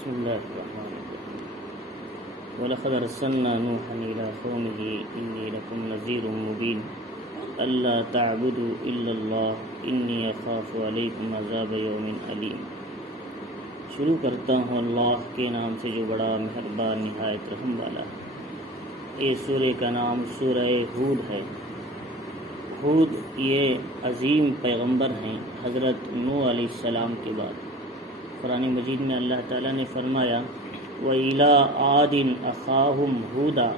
بسم الله الرحمن الرحيم ولقد أرسلنا نوحا إلى قومه إني لكم نذير مبين ألا تعبدوا إلا الله إني أخاف عليكم عذاب يوم أليم۔ شروع کرتا ہوں اللہ کے نام سے جو بڑا مہربان نہایت رحم والا ہے۔ یہ سورہ کا نام سورہ ہود ہے۔ ہود یہ عظیم پیغمبر ہیں حضرت نوح علیہ السلام کے بعد۔ قرآن مجید میں اللہ تعالیٰ نے فرمایا وَإِلَىٰ عَادٍ أَخَاهُمْ هُودًا،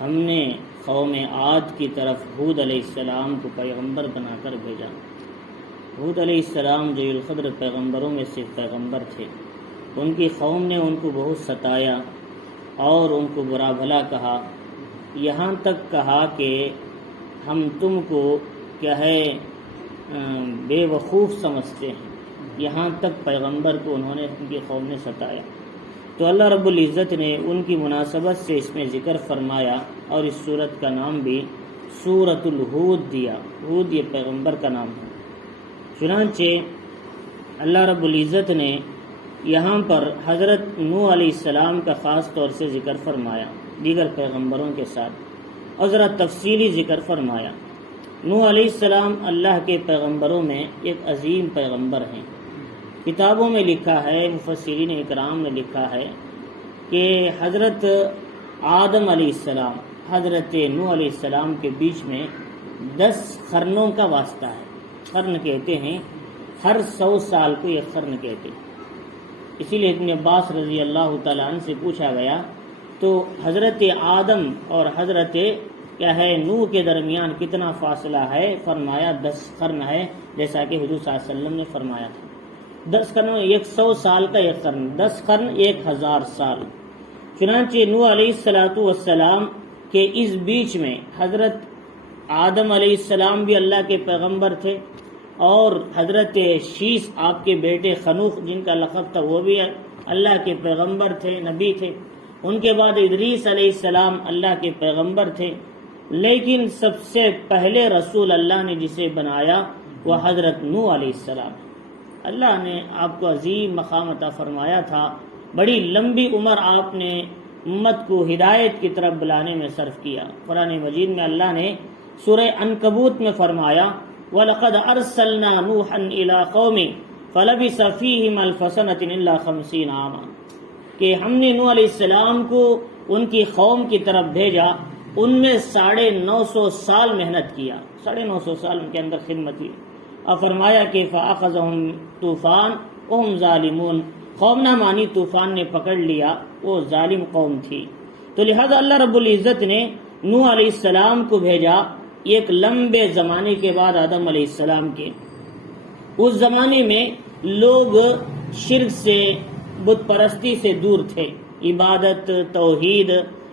ہم نے قوم عاد کی طرف ہود علیہ السلام کو پیغمبر بنا کر بھیجا۔ ہود علیہ السلام جو القدر پیغمبروں میں سے پیغمبر تھے، ان کی قوم نے ان کو بہت ستایا اور ان کو برا بھلا کہا، یہاں تک کہا کہ ہم تم کو کیا ہے بے وقوف سمجھتے ہیں۔ یہاں تک پیغمبر کو انہوں نے ان کی قوم نے ستایا، تو اللہ رب العزت نے ان کی مناسبت سے اس میں ذکر فرمایا اور اس سورت کا نام بھی سورۃ الہود دیا۔ ہود یہ پیغمبر کا نام ہے۔ چنانچہ اللہ رب العزت نے یہاں پر حضرت نوح علیہ السلام کا خاص طور سے ذکر فرمایا دیگر پیغمبروں کے ساتھ، اور ذرا تفصیلی ذکر فرمایا۔ نوح علیہ السلام اللہ کے پیغمبروں میں ایک عظیم پیغمبر ہیں۔ کتابوں میں لکھا ہے، مفسرین اکرام نے لکھا ہے کہ حضرت آدم علیہ السلام حضرت نوح علیہ السلام کے بیچ میں 10 قرنوں کا واسطہ ہے۔ قرن کہتے ہیں ہر 100 سال کو ایک قرن کہتے ہیں۔ اسی لیے ابن عباس رضی اللہ تعالیٰ عنہ سے پوچھا گیا تو حضرت آدم اور حضرت نوح کے درمیان کتنا فاصلہ ہے؟ فرمایا 10 قرن ہے، جیسا کہ حضور صلی اللہ علیہ وسلم نے فرمایا تھا۔ 10 قرن 100 سال کا ایک قرن، 10 قرن 1000 سال۔ چنانچہ نوح علیہ السلام کے اس بیچ میں حضرت آدم علیہ السلام بھی اللہ کے پیغمبر تھے، اور حضرت شیس آپ کے بیٹے خنوخ جن کا لقب تھا وہ بھی اللہ کے پیغمبر تھے، نبی تھے۔ ان کے بعد ادریس علیہ السلام اللہ کے پیغمبر تھے، لیکن سب سے پہلے رسول اللہ نے جسے بنایا وہ حضرت نوح علیہ السلام۔ اللہ نے آپ کو عظیم مقام عطا فرمایا تھا، بڑی لمبی عمر آپ نے امت کو ہدایت کی طرف بلانے میں صرف کیا۔ قرآن مجید میں اللہ نے سورہ عنکبوت میں فرمایا وَلَقَدْ أَرْسَلْنَا نُوحًا إِلَىٰ قَوْمِهِ فَلَبِثَ فِيهِمْ أَلْفَ سَنَةٍ إِلَّا 50 عَامًا، کہ ہم نے نوح علیہ السلام کو ان کی قوم کی طرف بھیجا، ان میں 950 سال محنت کیا، 950 سال ان کے اندر خدمت کی، اور فرمایا کہ فَأَخَذَهُمْ طوفان وَهُمْ ظَالِمُونَ، قوم نہ مانی، طوفان نے پکڑ لیا، وہ ظالم قوم تھی۔ تو لہذا اللہ رب العزت نے نوح علیہ السلام کو بھیجا ایک لمبے زمانے کے بعد آدم علیہ السلام کے۔ اس زمانے میں لوگ شرک سے، بت پرستی سے دور تھے، عبادت، توحید،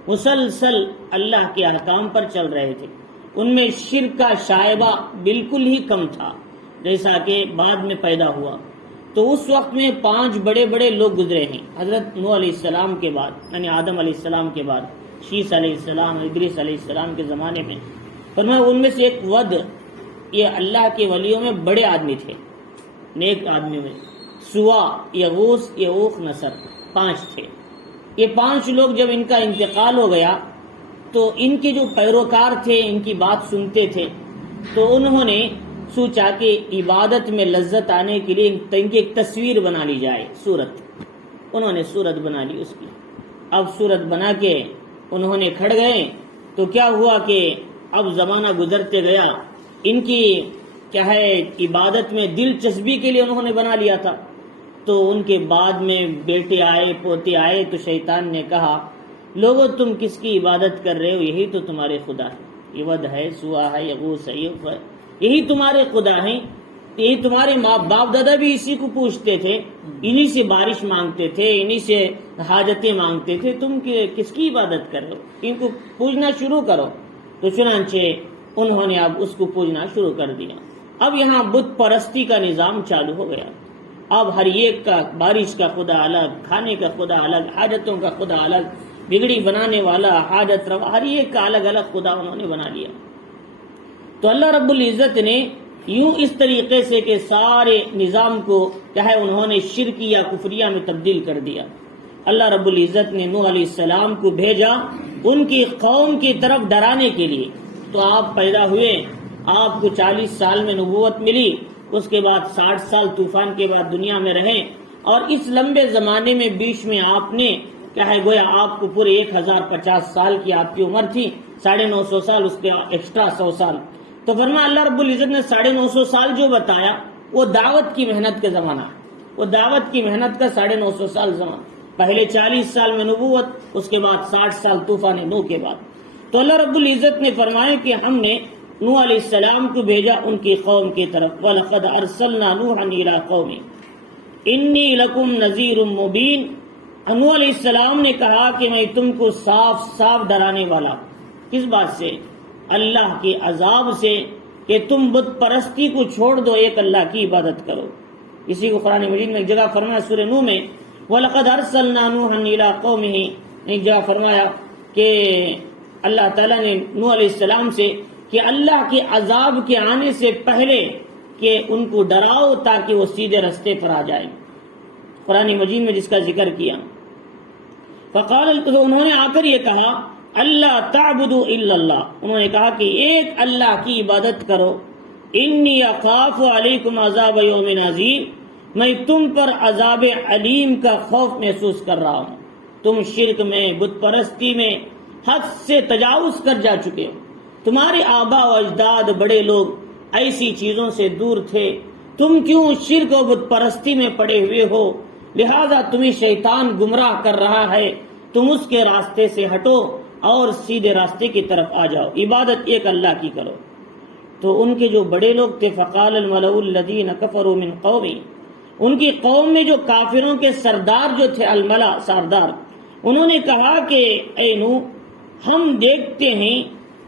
مسلسل اللہ کے احکام پر چل رہے تھے۔ ان میں شرک کا شائبہ بالکل ہی کم تھا، جیسا کہ بعد میں پیدا ہوا۔ تو اس وقت میں 5 بڑے بڑے لوگ گزرے ہیں حضرت نوح علیہ السلام کے بعد، یعنی آدم علیہ السلام کے بعد، شیس علیہ السلام، ادریس علیہ السلام کے زمانے میں۔ فرمایا ان میں سے ایک ود، یہ اللہ کے ولیوں میں بڑے آدمی تھے، نیک آدمی میں، سوا، یغوث، یعوق، نصر، 5 تھے۔ یہ 5 لوگ جب ان کا انتقال ہو گیا تو ان کے جو پیروکار تھے ان کی بات سنتے تھے، تو انہوں نے سوچا کہ عبادت میں لذت آنے کے لیے ان کی ایک تصویر بنا لی جائے، صورت۔ انہوں نے صورت بنا لی اس کی۔ اب صورت بنا کے انہوں نے کھڑ گئے، تو کیا ہوا کہ اب زمانہ گزرتے گیا، ان کی عبادت میں دلچسپی کے لیے انہوں نے بنا لیا تھا۔ تو ان کے بعد میں بیٹے آئے، پوتے آئے، تو شیطان نے کہا لوگو تم کس کی عبادت کر رہے ہو؟ یہی تو تمہارے خدا ہے، یہ ود ہے، سوا ہے، یغوث ہے، یعوق ہے، یہی تمہارے خدا ہیں، یہی تمہارے باپ دادا بھی اسی کو پوچھتے تھے، انہی سے بارش مانگتے تھے، انہی سے حاجتیں مانگتے تھے، تم کس کی عبادت کر رہے ہو؟ ان کو پوجنا شروع کرو۔ تو چنانچہ انہوں نے اب اس کو پوجنا شروع کر دیا۔ اب یہاں بت پرستی کا نظام چالو ہو گیا۔ اب ہر ایک کا، بارش کا خدا الگ، کھانے کا خدا الگ، حاجتوں کا خدا الگ، بگڑی بنانے والا، حاجت روا، ہر ایک کا الگ الگ خدا انہوں نے بنا لیا۔ تو اللہ رب العزت نے یوں اس طریقے سے کہ سارے نظام کو انہوں نے شرکیہ کفریہ میں تبدیل کر دیا۔ اللہ رب العزت نے نوح علیہ السلام کو بھیجا ان کی قوم کی طرف ڈرانے کے لیے. تو آپ پیدا ہوئے، آپ کو 40 سال میں نبوت ملی، اس کے بعد 60 سال طوفان کے بعد دنیا میں رہے، اور اس لمبے زمانے میں بیچ میں آپ نے کیا ہے گویا آپ کو پورے 1050 سال کی آپ کی عمر تھی، 950 سال اس کے ایکسٹرا 100 سال. تو فرمایا اللہ رب العزت نے 950 سال جو بتایا وہ دعوت کی محنت کا زمانہ ہے، وہ دعوت کی محنت کا 950 سال زمانہ. پہلے 40 سال میں نبوت، اس کے بعد 60 سال طوفان نوح کے بعد. تو اللہ رب العزت نے فرمایا کہ ہم نے نوح علیہ السلام کو بھیجا ان کی قوم کی طرف. وَلَقَدْ أَرْسَلْنَا نُوحًا إِلَىٰ قَوْمِهِ إِنِّي لَكُمْ نَذِيرٌ مُّبِينٌ. نوح علیہ السلام نے کہا کہ میں تم کو صاف صاف ڈرانے والا. کس بات سے؟ اللہ کے عذاب سے، کہ تم بت پرستی کو چھوڑ دو، ایک اللہ کی عبادت کرو. اسی کو قرآن مجید میں ایک جگہ فرمایا سورہ نوح میں وَلَقَدْ أَرْسَلْنَا نُوحًا إِلَىٰ قَوْمِهِ. ایک جگہ فرمایا کہ اللہ تعالیٰ نے نوح علیہ السلام سے کہ اللہ کے عذاب کے آنے سے پہلے کہ ان کو ڈراؤ تاکہ وہ سیدھے رستے پر آ جائیں. قرآن مجید میں جس کا ذکر کیا. فقال، تو انہوں نے آ کر یہ کہا اللہ تعبدوا الا اللہ، انہوں نے کہا کہ ایک اللہ کی عبادت کرو. انی اخاف علیکم عذاب یوم عظیم، میں تم پر عذاب علیم کا خوف محسوس کر رہا ہوں. تم شرک میں، بت پرستی میں حد سے تجاوز کر جا چکے ہو. تمہارے آبا و اجداد بڑے لوگ ایسی چیزوں سے دور تھے، تم کیوں شرک و بت پرستی میں پڑے ہوئے ہو؟ لہذا تمہیں شیطان گمراہ کر رہا ہے، تم اس کے راستے سے ہٹو اور سیدھے راستے کی طرف آ جاؤ، عبادت ایک اللہ کی کرو. تو ان کے جو بڑے لوگ تھے فقال الملأ الذین کفروا من قومی، ان کی قوم میں جو کافروں کے سردار جو تھے، الملا سردار، انہوں نے کہا کہ اے نوح، ہم دیکھتے ہیں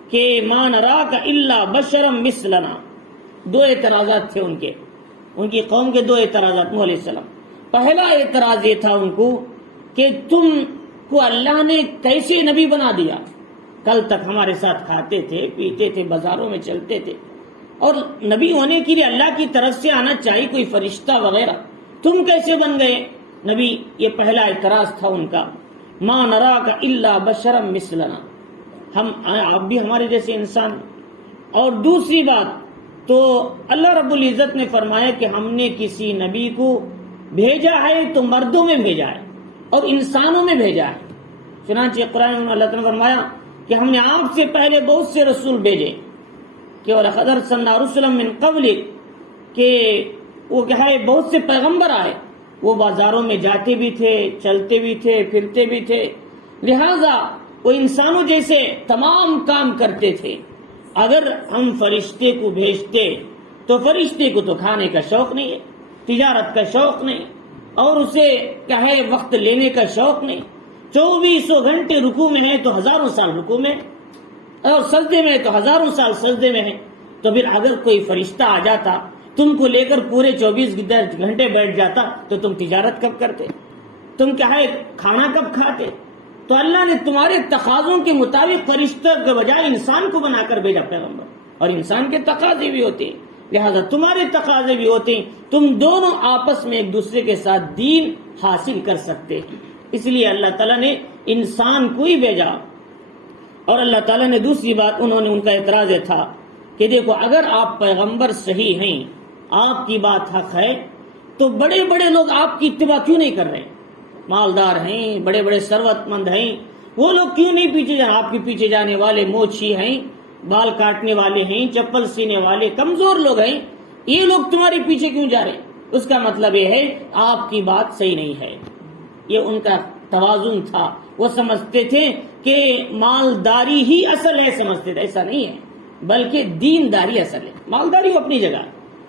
کہ ما نراک الا بشرا مثلنا. دو اعتراضات تھے ان کی قوم کے، دو اعتراضات نوح علیہ السلام. پہلا اعتراض یہ تھا ان کو کہ تم کو اللہ نے کیسے نبی بنا دیا؟ کل تک ہمارے ساتھ کھاتے تھے، پیتے تھے، بازاروں میں چلتے تھے، اور نبی ہونے کے لیے اللہ کی طرف سے آنا چاہیے، کوئی فرشتہ وغیرہ، تم کیسے بن گئے نبی؟ یہ پہلا اعتراض تھا ان کا. ما نراک الا بشرا مثلنا، ہم آپ بھی ہمارے جیسے انسان. اور دوسری بات تو اللہ رب العزت نے فرمایا کہ ہم نے کسی نبی کو بھیجا ہے تو مردوں میں بھیجا ہے اور انسانوں میں بھیجا ہے. چنانچہ قرآن میں اللہ تعالیٰ نے فرمایا کہ ہم نے آپ سے پہلے بہت سے رسول بھیجے، کہ وَلَقَدْ أَرْسَلْنَا رُسُلًا مِّن قَبْلِكَ، کہ وہ کیا ہے بہت سے پیغمبر آئے، وہ بازاروں میں جاتے بھی تھے، چلتے بھی تھے، پھرتے بھی تھے، لہذا وہ انسانوں جیسے تمام کام کرتے تھے. اگر ہم فرشتے کو بھیجتے تو فرشتے کو تو کھانے کا شوق نہیں ہے، تجارت کا شوق نہیں، اور اسے کیا ہے وقت لینے کا شوق نہیں. 2400 گھنٹے رکوع میں ہے تو ہزاروں سال رکوع میں، اور سجدے میں تو ہزاروں سال سجدے میں ہے. تو پھر اگر کوئی فرشتہ آ جاتا تم کو لے کر پورے 24 گھنٹے بیٹھ جاتا تو تم تجارت کب کرتے؟ تم کیا ہے کھانا کب کھاتے؟ تو اللہ نے تمہارے تقاضوں کے مطابق فرشتہ کے بجائے انسان کو بنا کر بھیجا پیغمبر، اور انسان کے تقاضے بھی ہوتے ہیں، لہذا تمہارے تقاضے بھی ہوتے ہیں. تم دونوں آپس میں ایک دوسرے کے ساتھ دین حاصل کر سکتے ہیں. اس لیے اللہ تعالیٰ نے انسان کو ہی بھیجا. اور اللہ تعالیٰ نے دوسری بات، انہوں نے ان کا اعتراض یہ تھا کہ دیکھو اگر آپ پیغمبر صحیح ہیں، آپ کی بات حق ہے، تو بڑے بڑے لوگ آپ کی اتباع کیوں نہیں کر رہے؟ مالدار ہیں، بڑے بڑے ثروت مند ہیں، وہ لوگ کیوں نہیں پیچھے جا؟ آپ کے پیچھے جانے والے موچی ہیں، بال کاٹنے والے ہیں، چپل سینے والے کمزور لوگ ہیں، یہ لوگ تمہارے پیچھے کیوں جا رہے؟ اس کا مطلب یہ ہے آپ کی بات صحیح نہیں ہے. یہ ان کا توازن تھا. وہ سمجھتے تھے کہ مالداری ہی اصل ہے، سمجھتے تھے. ایسا نہیں ہے، بلکہ دینداری اصل ہے. مالداری ہو اپنی جگہ،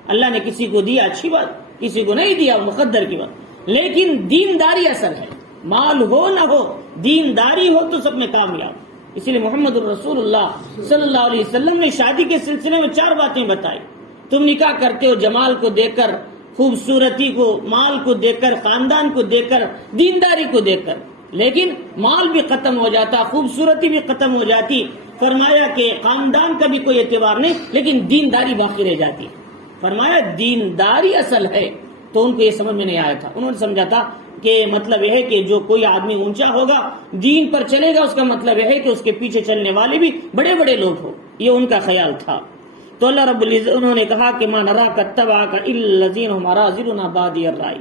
اللہ نے کسی کو دیا اچھی بات، کسی کو نہیں دیا مقدر کی بات، لیکن دینداری اصل ہے. مال ہو نہ ہو، دینداری ہو تو سب میں کامیاب. اسی لیے محمد الرسول اللہ صلی اللہ علیہ وسلم نے شادی کے سلسلے میں 4 باتیں بتائی. تم نکاح کرتے ہو جمال کو دیکھ کر، خوبصورتی کو، مال کو دیکھ کر، خاندان کو دیکھ کر، دینداری کو دیکھ کر. لیکن مال بھی ختم ہو جاتا، خوبصورتی بھی ختم ہو جاتی. فرمایا کہ خاندان کا بھی کوئی اعتبار نہیں، لیکن دینداری باقی رہ جاتی. فرمایا دینداری اصل ہے. تو ان کو یہ سمجھ میں نہیں آیا تھا. انہوں نے سمجھا تھا کہ مطلب یہ ہے کہ جو کوئی آدمی اونچا ہوگا دین پر چلے گا، اس کا مطلب یہ ہے کہ اس کے پیچھے چلنے والے بھی بڑے بڑے لوگ ہو، یہ ان کا خیال تھا۔ تو اللہ رب العزت انہوں نے کہا کہ ما نراک اتبعک الا الذین هم اراذلنا بادی الرأی،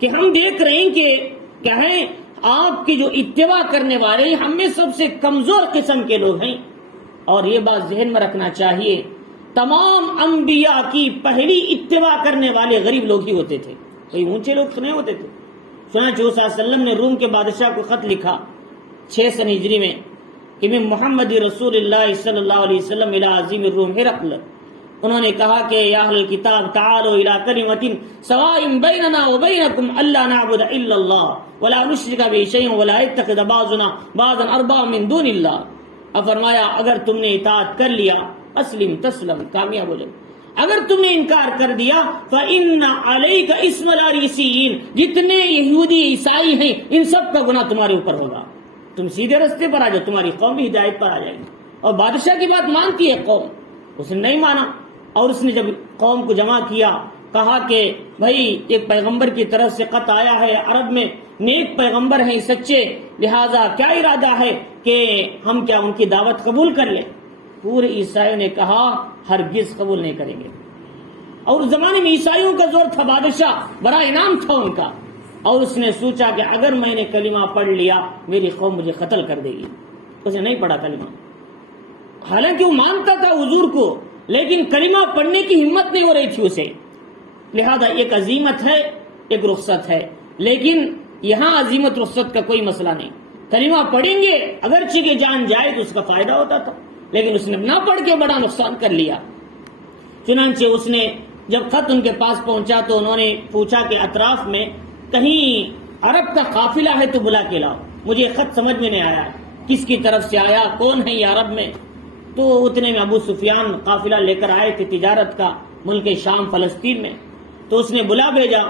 کہ ہم دیکھ رہے ہیں کہ کیا ہے آپ کی جو اتباع کرنے والے ہم میں سب سے کمزور قسم کے لوگ ہیں۔ اور یہ بات ذہن میں رکھنا چاہیے، تمام انبیاء کی پہلی اتباع کرنے والے غریب لوگ ہی ہوتے تھے، کوئی اونچے لوگ تو نہیں ہوتے تھے۔ چنانچہ صلی اللہ علیہ وسلم نے روم کے بادشاہ کو خط لکھا 6 سن ہجری میں کہ میں محمد رسول اللہ صلی اللہ علیہ وسلم الی عظیم الروم ہرقل، انہوں نے کہا کہ یا اہل الکتاب تعالوا الی کلمۃ سواء بیننا وبینکم الا نعبد الا اللہ ولا نشرک به شیئا ولا یتخذ بعضنا بعضا اربابا من دون اللہ۔ اب فرمایا اگر تم نے اطاعت کر لیا اسلم تسلم، کامیاب ہو جائے، اگر تم نے انکار کر دیا فإن علیک اسم العریسیین، جتنے یہودی عیسائی ہیں ان سب کا گناہ تمہارے اوپر ہوگا، تم سیدھے رستے پر آ جاؤ، تمہاری قوم بھی ہدایت پر آ جائے گی۔ اور بادشاہ کی بات مانتی ہے قوم، اس نے نہیں مانا، اور اس نے جب قوم کو جمع کیا کہا کہ بھائی ایک پیغمبر کی طرف سے خط آیا ہے، عرب میں نیک پیغمبر ہیں سچے، لہذا کیا ارادہ ہے کہ ہم کیا ان کی دعوت قبول کر لیں؟ پورے عیسائیوں نے کہا ہرگز قبول نہیں کریں گے۔ اور اس زمانے میں عیسائیوں کا زور تھا، بادشاہ بڑا انعام تھا ان کا، اور اس نے سوچا کہ اگر میں نے کلمہ پڑھ لیا میری قوم مجھے قتل کر دے گی، اس نے نہیں پڑھا کلمہ، حالانکہ وہ مانتا تھا حضور کو، لیکن کلمہ پڑھنے کی ہمت نہیں ہو رہی تھی اسے۔ لہذا ایک عزیمت ہے ایک رخصت ہے، لیکن یہاں عزیمت رخصت کا کوئی مسئلہ نہیں، کلمہ پڑھیں گے اگرچہ کہ جان جائے تو اس کا فائدہ ہوتا تھا، لیکن اس نے نہ پڑھ کے بڑا نقصان کر لیا۔ چنانچہ اس نے جب خط ان کے پاس پہنچا تو انہوں نے پوچھا کہ اطراف میں کہیں عرب کا قافلہ ہے تو بلا کے لاؤ، مجھے خط سمجھ میں نہیں آیا کس کی طرف سے آیا، کون ہے یہ عرب میں۔ تو اتنے میں ابو سفیان قافلہ لے کر آئے تھے تجارت کا، ملک شام فلسطین میں، تو اس نے بلا بھیجا،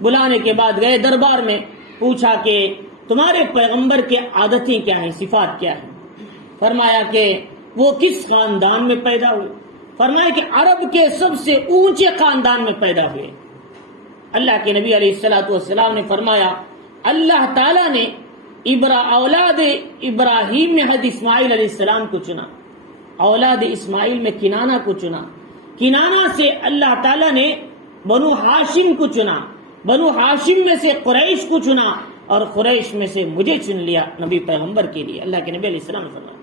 بلانے کے بعد گئے دربار میں، پوچھا کہ تمہارے پیغمبر کے عادتیں کیا ہیں، صفات کیا ہیں؟ فرمایا کہ وہ کس خاندان میں پیدا ہوئے؟ فرمایا کہ عرب کے سب سے اونچے خاندان میں پیدا ہوئے۔ اللہ کے نبی علیہ الصلوۃ والسلام نے فرمایا اللہ تعالیٰ نے اولاد ابراہیم میں حضرت اسماعیل علیہ السلام کو چنا، اولاد اسماعیل میں کنانہ کو چنا، کنانہ سے اللہ تعالیٰ نے بنو ہاشم کو چنا، بنو ہاشم میں سے قریش کو چنا، اور قریش میں سے مجھے چن لیا نبی پیغمبر کے لیے، اللہ کے نبی علیہ السلام نے فرمایا۔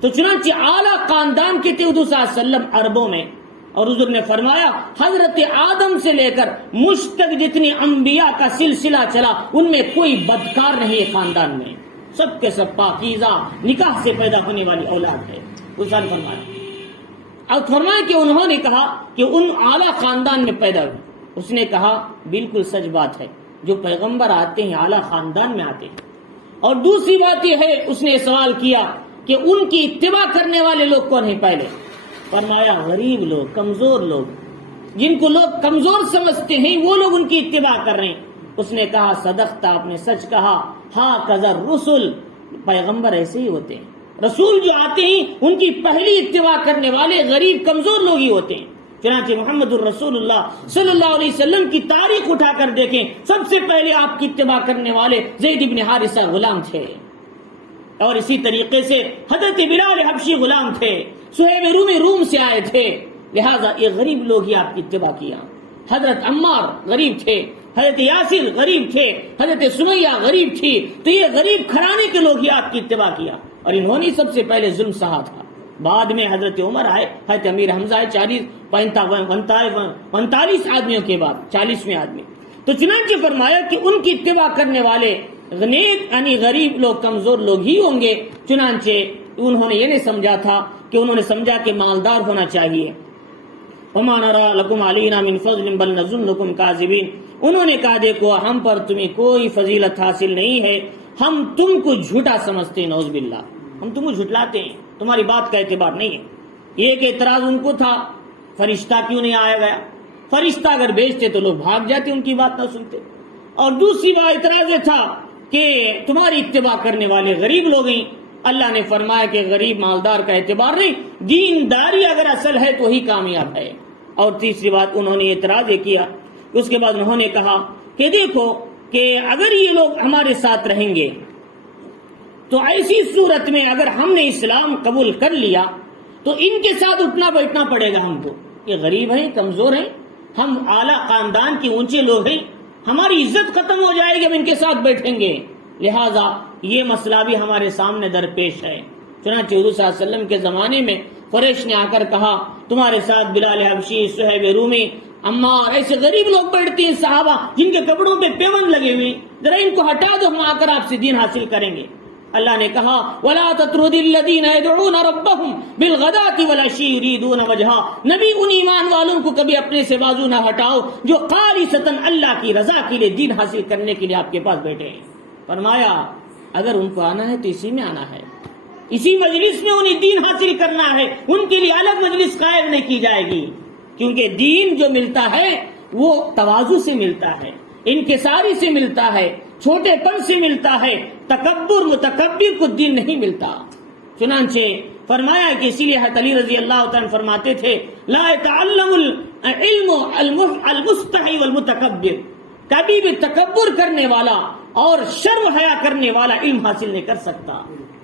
تو چنانچہ اعلیٰ خاندان کے تھے حضور صلی اللہ علیہ وسلم عربوں میں، اور حضور نے فرمایا حضرت آدم سے لے کر مجھ تک جتنی انبیاء کا سلسلہ چلا ان میں کوئی بدکار نہیں ہے، خاندان میں سب کے سب پاکیزہ نکاح سے پیدا ہونے والی اولاد ہے۔ اس نے فرمایا، اور فرمایا کہ انہوں نے کہا کہ ان اعلیٰ خاندان میں پیدا ہوئے۔ اس نے کہا بالکل سچ بات ہے، جو پیغمبر آتے ہیں اعلیٰ خاندان میں آتے ہیں۔ اور دوسری بات یہ ہے، اس نے سوال کیا کہ ان کی اتباع کرنے والے لوگ کون ہیں پہلے؟ فرمایا غریب لوگ، کمزور لوگ، جن کو لوگ کمزور سمجھتے ہیں وہ لوگ ان کی اتباع کر رہے ہیں۔ اس نے کہا صدقتا، آپ نے سچ کہا، ہاں کذا الرسل، پیغمبر ایسے ہی ہوتے ہیں، رسول جو آتے ہیں ان کی پہلی اتباع کرنے والے غریب کمزور لوگ ہی ہوتے ہیں۔ چنانچہ محمد الرسول اللہ صلی اللہ علیہ وسلم کی تاریخ اٹھا کر دیکھیں، سب سے پہلے آپ کی اتباع کرنے والے زید بن حارثہ غلام تھے، اور اسی طریقے سے حضرت بلال حبشی غلام تھے، صہیب رومی روم سے آئے تھے، لہذا یہ غریب لوگ ہی آپ کی اتباع کیا۔ حضرت عمار غریب تھے، حضرت یاسر غریب تھے، حضرت سمیہ غریب تھی، تو یہ غریب گھرانے کے لوگ ہی آپ کی اتباع کیا، اور انہوں نے سب سے پہلے ظلم سہا تھا۔ بعد میں حضرت عمر آئے، حضرت امیر حمزہ آئے 45 آدمیوں کے بعد 40ویں آدمی۔ تو چنانچہ فرمایا کہ ان کی اتباع کرنے والے نیک یعنی غریب لوگ، کمزور لوگ ہی ہوں گے۔ چنانچہ انہوں نے یہ نہیں سمجھا تھا کہ انہوں نے سمجھا کہ مالدار ہونا چاہیے۔ وَمَا نَرَىٰ لَكُمْ عَلَيْنَا مِنْ فَضْلٍ بَلْ نَظُنُّكُمْ كَاذِبِينَ، انہوں نے کہا دیکھو ہم پر تمہیں کوئی فضیلت حاصل نہیں ہے، ہم تم کو جھوٹا سمجھتے ہیں، نعوذ باللہ، ہم تم کو جھٹلاتے ہیں، تمہاری بات کا اعتبار نہیں ہے۔ یہ ایک اعتراض ان کو تھا، فرشتہ کیوں نہیں آیا گیا؟ فرشتہ اگر بھیجتے تو لوگ بھاگ جاتے، ان کی بات نہ سنتے۔ اور دوسری بات اعتراض یہ تھا کہ تمہاری اتباع کرنے والے غریب لوگ ہیں۔ اللہ نے فرمایا کہ غریب مالدار کا اعتبار نہیں، دینداری اگر اصل ہے تو ہی کامیاب ہے۔ اور تیسری بات انہوں نے اعتراض یہ کیا، اس کے بعد انہوں نے کہا کہ دیکھو کہ اگر یہ لوگ ہمارے ساتھ رہیں گے تو ایسی صورت میں اگر ہم نے اسلام قبول کر لیا تو ان کے ساتھ اٹھنا بیٹھنا پڑے گا ہم کو. یہ غریب ہیں، کمزور ہیں، ہم اعلیٰ خاندان کے اونچے لوگ ہیں، ہماری عزت ختم ہو جائے گی ہم ان کے ساتھ بیٹھیں گے. لہذا یہ مسئلہ بھی ہمارے سامنے درپیش ہے. چنانچہ حضور صلی اللہ علیہ وسلم کے زمانے میں قریش نے آ کر کہا تمہارے ساتھ بلال حبشی، صہیب رومی، عمار، ایسے غریب لوگ بیٹھتے ہیں صحابہ جن کے کپڑوں پہ پیوند لگے ہوئے، ذرا ان کو ہٹا دو، ہم آ کر آپ سے دین حاصل کریں گے. اللہ نے کہا وَلَا تَطْرُدِ الَّذِينَ يَدْعُونَ رَبَّهُمْ بِالْغَدَاةِ وَالْعَشِيِّ يُرِيدُونَ وَجْهَهُ. نبی ان ایمان والوں کو کبھی اپنے سے بازو نہ ہٹاؤ جو خالصتاً اللہ کی رضا کے لیے دین حاصل کرنے کے لیے آپ کے پاس بیٹھے ہیں. فرمایا اگر ان کو آنا ہے تو اسی میں آنا ہے، اسی مجلس میں انہیں دین حاصل کرنا ہے، ان کے لیے الگ مجلس قائم نہیں کی جائے گی. کیونکہ دین جو ملتا ہے وہ تواضع سے ملتا ہے، انکساری سے ملتا ہے، چھوٹے پن سے ملتا ہے. تکبر متکبر کو دین نہیں ملتا. چنانچہ فرمایا کہ اسی لیے حضرت علی رضی اللہ تعالیٰ فرماتے تھے لا يتعلم العلم المستحی والمتکبر. کبھی بھی تکبر کرنے والا اور شرم حیا کرنے والا علم حاصل نہیں کر سکتا.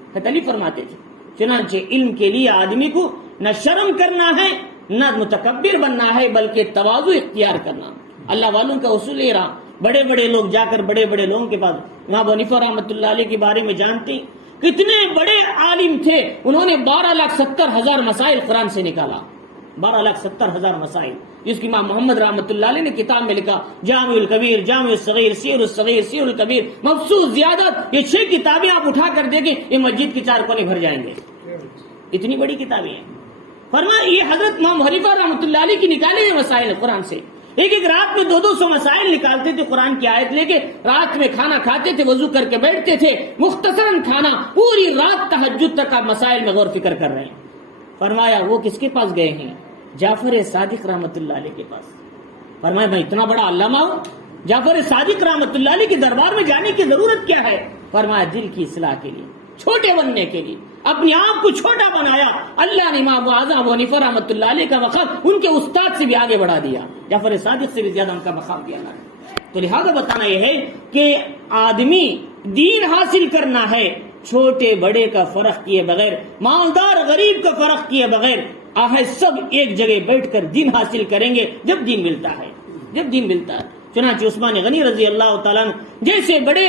حضرت علی فرماتے تھے چنانچہ علم کے لیے آدمی کو نہ شرم کرنا ہے نہ متکبر بننا ہے بلکہ تواضع اختیار کرنا. اللہ والوں کا اصول یہ رہا، بڑے بڑے لوگ جا کر بڑے بڑے لوگوں کے پاس، امام ابو حنیفہ رحمۃ اللہ علیہ کے بارے میں جانتے ہیں کتنے بڑے عالم تھے، انہوں نے 12,70,000 مسائل قرآن سے نکالا. 12,70,000 مسائل، جس کی امام محمد رحمۃ اللہ علیہ نے کتاب میں لکھا جامع الکبیر، جامع الصغیر، سیر الصغیر، سیر الکبیر، مبسوط زیادت. یہ 6 کتابیں آپ اٹھا کر دیکھیں یہ مسجد کے 4 کونے بھر جائیں گے، اتنی بڑی کتابیں ہیں. فرمایا یہ حضرت امام حنیفہ رحمۃ اللہ علیہ کی نکالے ہوئے مسائل قرآن سے. ایک ایک رات میں 200 مسائل نکالتے تھے، قرآن کی آیت لے کے رات میں کھانا کھاتے تھے، وضو کر کے بیٹھتے تھے، مختصراً کھانا، پوری رات تہجد تک آپ مسائل میں غور فکر کر رہے ہیں. فرمایا وہ کس کے پاس گئے ہیں؟ جعفر صادق رحمۃ اللہ علیہ کے پاس. فرمایا میں اتنا بڑا علامہ ہوں، جعفر صادق رحمۃ اللہ علیہ کے دربار میں جانے کی ضرورت کیا ہے؟ فرمایا دل کی اصلاح کے لیے، چھوٹے بننے کے لیے، اپنے آپ کو چھوٹا بنایا. اللہ نے امام اعظم ابو حنیفہ رحمۃ اللہ علیہ کا مقام ان کے استاد سے بھی آگے بڑھا دیا، جعفر صادق سے بھی زیادہ ان کا مقام دیا. تو لہذا بتانا یہ ہے کہ آدمی دین حاصل کرنا ہے چھوٹے بڑے کا فرق کیے بغیر، مالدار غریب کا فرق کیے بغیر، سب ایک جگہ بیٹھ کر دین حاصل کریں گے جب دین ملتا ہے، جب دین ملتا ہے. چنانچہ عثمان غنی رضی اللہ تعالیٰ جیسے بڑے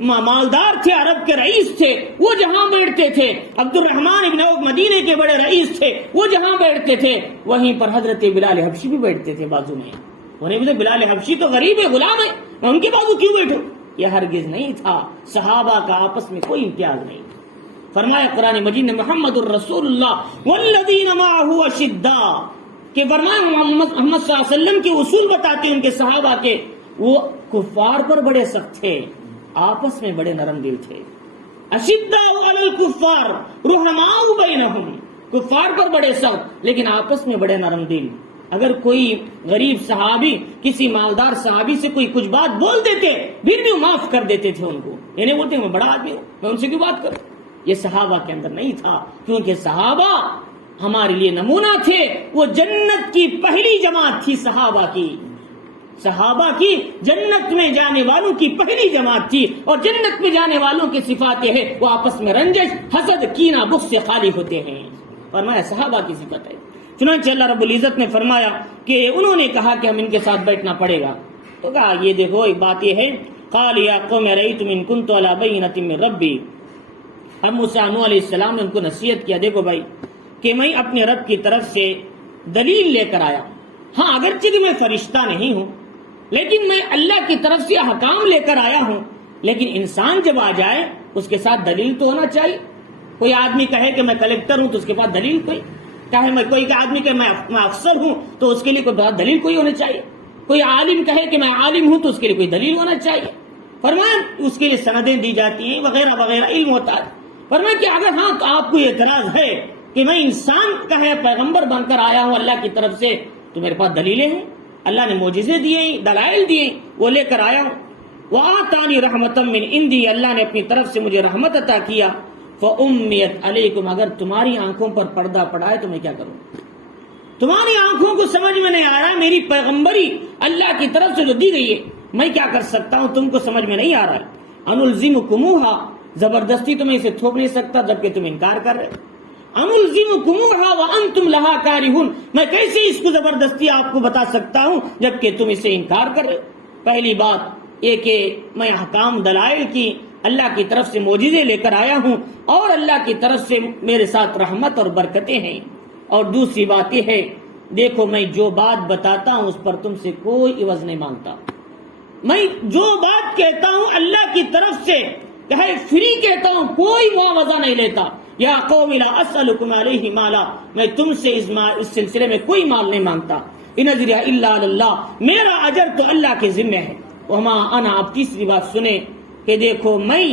مالدار تھے، عرب کے رئیس تھے، وہ جہاں بیٹھتے تھے، عبد الرحمن ابن عوف مدینے کے بڑے رئیس تھے، وہ جہاں بیٹھتے تھے وہیں پر حضرت بلال حبشی بھی بیٹھتے تھے بازو میں. انہیں بولے بلال حبشی تو غریب ہے، غلام ہے، میں ان کے بازو کیوں بیٹھوں؟ یہ ہرگز نہیں تھا. صحابہ کا آپس میں کوئی امتیاز نہیں. فرمایا قرآن مجید نے محمد الرسول اللہ والذین معہ اشداء کہ فرمایا محمد صلی اللہ علیہ وسلم کے اصول بتاتے ہیں ان کے صحابہ کے، وہ کفار پر بڑے سخت تھے، آپس میں بڑے نرم دل تھے. اشداء علی الکفار رحماء بینہم، کفار پر بڑے سخت لیکن آپس میں بڑے نرم دل. اگر کوئی غریب صحابی کسی مالدار صحابی سے کوئی کچھ بات بول دیتے پھر بھی وہ معاف کر دیتے تھے ان کو، یہ نہیں بولتے میں بڑا آدمی ہوں میں ان سے کیوں بات کروں. یہ صحابہ کے اندر نہیں تھا، کیونکہ صحابہ ہمارے لیے نمونہ تھے. وہ جنت کی پہلی جماعت تھی، صحابہ کی جنت میں جانے والوں کی پہلی جماعت تھی. اور جنت میں جانے والوں کی صفات یہ ہے وہ آپس میں رنجش، حسد، کینہ، بغض سے خالی ہوتے ہیں. فرمایا صحابہ کی صفت ہے. چنانچہ اللہ رب العزت نے فرمایا کہ انہوں نے کہا کہ ہم ان کے ساتھ بیٹھنا پڑے گا، تو کہا یہ دیکھو ایک بات یہ ہے، قال یا قوم ارأیتم ان کنت علی بینۃ من ربی. اب موسیٰ علیہ السلام نے ان کو نصیحت کیا، دیکھو بھائی کہ میں اپنے رب کی طرف سے دلیل لے کر آیا. ہاں اگرچہ کہ میں فرشتہ نہیں ہوں لیکن میں اللہ کی طرف سے احکام لے کر آیا ہوں. لیکن انسان جب آ جائے اس کے ساتھ دلیل تو ہونا چاہیے. کوئی آدمی کہے کہ میں کلیکٹر ہوں تو اس کے پاس دلیل کوئی، کہے کوئی آدمی کہ میں افسر ہوں تو اس کے لیے کوئی دلیل کوئی ہونا چاہیے. کوئی عالم کہے کہ میں عالم ہوں تو اس کے لیے کوئی دلیل ہونا چاہیے. فرمایا اس کے لیے سندیں دی جاتی ہیں وغیرہ وغیرہ، علم ہوتا ہے. فرمایا کہ اگر ہاں تو آپ کو اعتراض ہے کہ میں انسان کا ہے پیغمبر بن کر آیا ہوں اللہ کی طرف سے، تو میرے پاس دلیلیں ہیں، اللہ نے معجزے دیے، دلائل دیے، وہ لے کر آیا ہوں. وَآتَانِي رَحْمَةً مِّنْ عِنْدِي، اللہ نے اپنی طرف سے مجھے رحمت عطا کیا. فَأُمِّيَتْ عَلَيْكُمْ، اگر تمہاری آنکھوں پر پردہ پڑا ہے تو میں کیا کروں؟ تمہاری آنکھوں کو سمجھ میں نہیں آ رہا، میری پیغمبری اللہ کی طرف سے جو دی گئی ہے، میں کیا کر سکتا ہوں تم کو سمجھ میں نہیں آ رہا ہے۔ انلزمکموہا، زبردستی تو میں اسے تھوپ نہیں سکتا جبکہ تم انکار کر رہے۔ انلزمکموہا وانتم لہا کارہون، میں کیسے اس کو زبردستی آپ کو بتا سکتا ہوں جبکہ تم اسے انکار کر رہے۔ پہلی بات یہ کہ میں احکام دلائل کی اللہ کی طرف سے معجزے لے کر آیا ہوں اور اللہ کی طرف سے میرے ساتھ رحمت اور برکتیں ہیں۔ اور دوسری بات یہ ہے، دیکھو میں جو بات بتاتا ہوں اس پر تم سے کوئی عوض نہیں مانگتا۔ میں جو بات کہتا ہوں اللہ کی طرف سے کہے فری کہتا ہوں، کوئی معاوضہ نہیں لیتا۔ یا قوم لا اسألکم علیہ مالا، میں تم سے اس سلسلے میں کوئی مال نہیں مانگتا۔ ان اجریہ الا علی اللہ، میرا اجر تو اللہ کے ذمہ ہے۔ وما انا، اب تیسری بات سنیں کہ دیکھو میں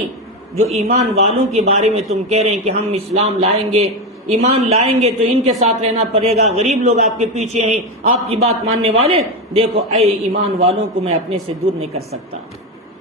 جو ایمان والوں کے بارے میں تم کہہ رہے ہیں کہ ہم اسلام لائیں گے، ایمان لائیں گے تو ان کے ساتھ رہنا پڑے گا، غریب لوگ آپ کے پیچھے ہیں، آپ کی بات ماننے والے، دیکھو اے ایمان والوں کو میں اپنے سے دور نہیں کر سکتا،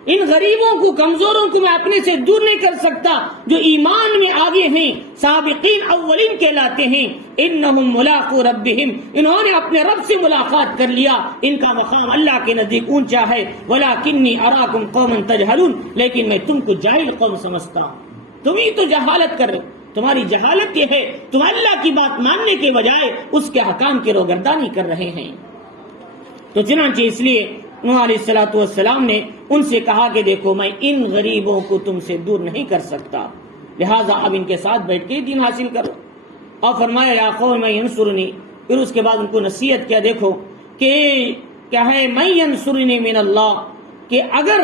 ان غریبوں کو کمزوروں کو میں اپنے سے دور نہیں کر سکتا جو ایمان میں آگے ہیں، سابقین اولین کہلاتے ہیں۔ انہم ملاقو ربہم، انہوں نے اپنے رب سے ملاقات کر لیا، ان کا مقام اللہ کے نزدیک اونچا ہے۔ ولکنی اراکم قوما تجہلون، لیکن میں تم کو جاہل قوم سمجھتا ہوں، تم ہی تو جہالت کر رہے ہو۔ تمہاری جہالت یہ ہے تم اللہ کی بات ماننے کے بجائے اس کے حکام کی روگردانی کر رہے ہیں۔ تو چنانچہ اس لیے نوح علیہ الصلوۃ والسلام نے ان سے کہا کہ دیکھو میں ان غریبوں کو تم سے دور نہیں کر سکتا، لہٰذا اب ان کے ساتھ بیٹھ کے دین حاصل کرو۔ اور فرمایا یا قوم من ینصرنی، پھر اس کے بعد ان کو نصیحت کیا، دیکھو کہ کیا ہے من ینصرنی من اللہ، کہ اگر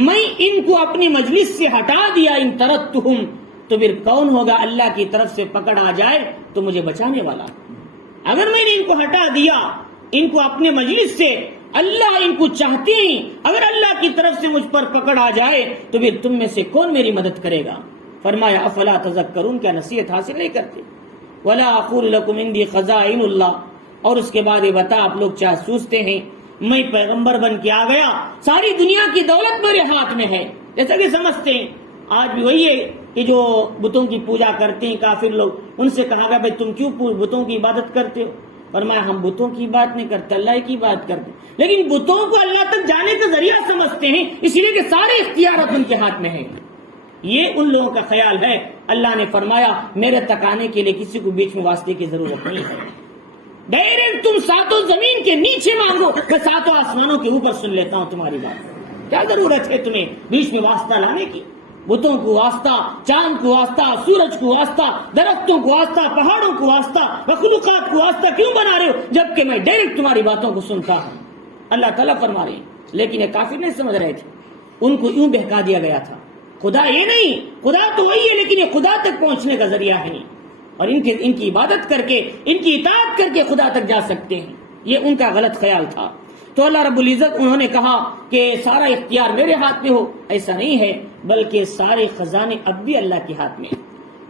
میں ان کو اپنی مجلس سے ہٹا دیا، ان ترکتہم، تو پھر کون ہوگا اللہ کی طرف سے پکڑ آ جائے تو مجھے بچانے والا۔ اگر میں نے ان کو ہٹا دیا، ان کو اپنے مجلس سے، اللہ ان کو چاہتے ہیں، اگر اللہ کی طرف سے مجھ پر پکڑ آ جائے تو پھر تم میں سے کون میری مدد کرے گا؟ فرمایا افلا تذکرون، کیا نصیحت حاصل نہیں کرتے؟ ولا اقول لکم عندی خزائن اللہ، اور اس کے بعد یہ بتا آپ لوگ چاہے سوچتے ہیں میں پیغمبر بن کے آ گیا، ساری دنیا کی دولت میرے ہاتھ میں ہے، جیسا کہ سمجھتے ہیں آج بھی وہی ہے کہ جو بتوں کی پوجا کرتے ہیں کافر لوگ، ان سے کہا گیا بھائی تم کیوں بتوں کی عبادت کرتے ہو؟ فرمایا ہم بتوں کی بات نہیں کرتے، اللہ کی بات کرتے، لیکن بتوں کو اللہ تک جانے کا ذریعہ سمجھتے ہیں، اس لیے کہ سارے اختیارات ان کے ہاتھ میں ہیں۔ یہ ان لوگوں کا خیال ہے۔ اللہ نے فرمایا میرے تک آنے کے لیے کسی کو بیچ میں واسطے کی ضرورت نہیں ہے، ڈائریکٹ تم ساتوں زمین کے نیچے مانگو، میں ساتوں آسمانوں کے اوپر سن لیتا ہوں تمہاری بات، کیا ضرورت ہے تمہیں بیچ میں واسطہ لانے کی؟ بتوں کو واسطہ، چاند کو واسطہ، سورج کو واسطہ، درختوں کو واسطہ، پہاڑوں کو واسطہ، مخلوقات کو واسطہ کیوں بنا رہے ہو جبکہ میں ڈائریکٹ تمہاری باتوں کو سنتا ہوں؟ اللہ تعالیٰ فرما رہے ہیں، لیکن یہ کافر نہیں سمجھ رہے تھے، ان کو یوں بہکا دیا گیا تھا خدا یہ نہیں، خدا تو وہی ہے لیکن یہ خدا تک پہنچنے کا ذریعہ ہے، اور ان کی عبادت کر کے، ان کی اطاعت کر کے خدا تک جا سکتے ہیں، یہ ان کا غلط خیال تھا۔ تو اللہ رب العزت انہوں نے کہا کہ سارا اختیار میرے ہاتھ میں ہو، ایسا نہیں ہے، بلکہ سارے خزانے اب بھی اللہ کے ہاتھ میں ہیں۔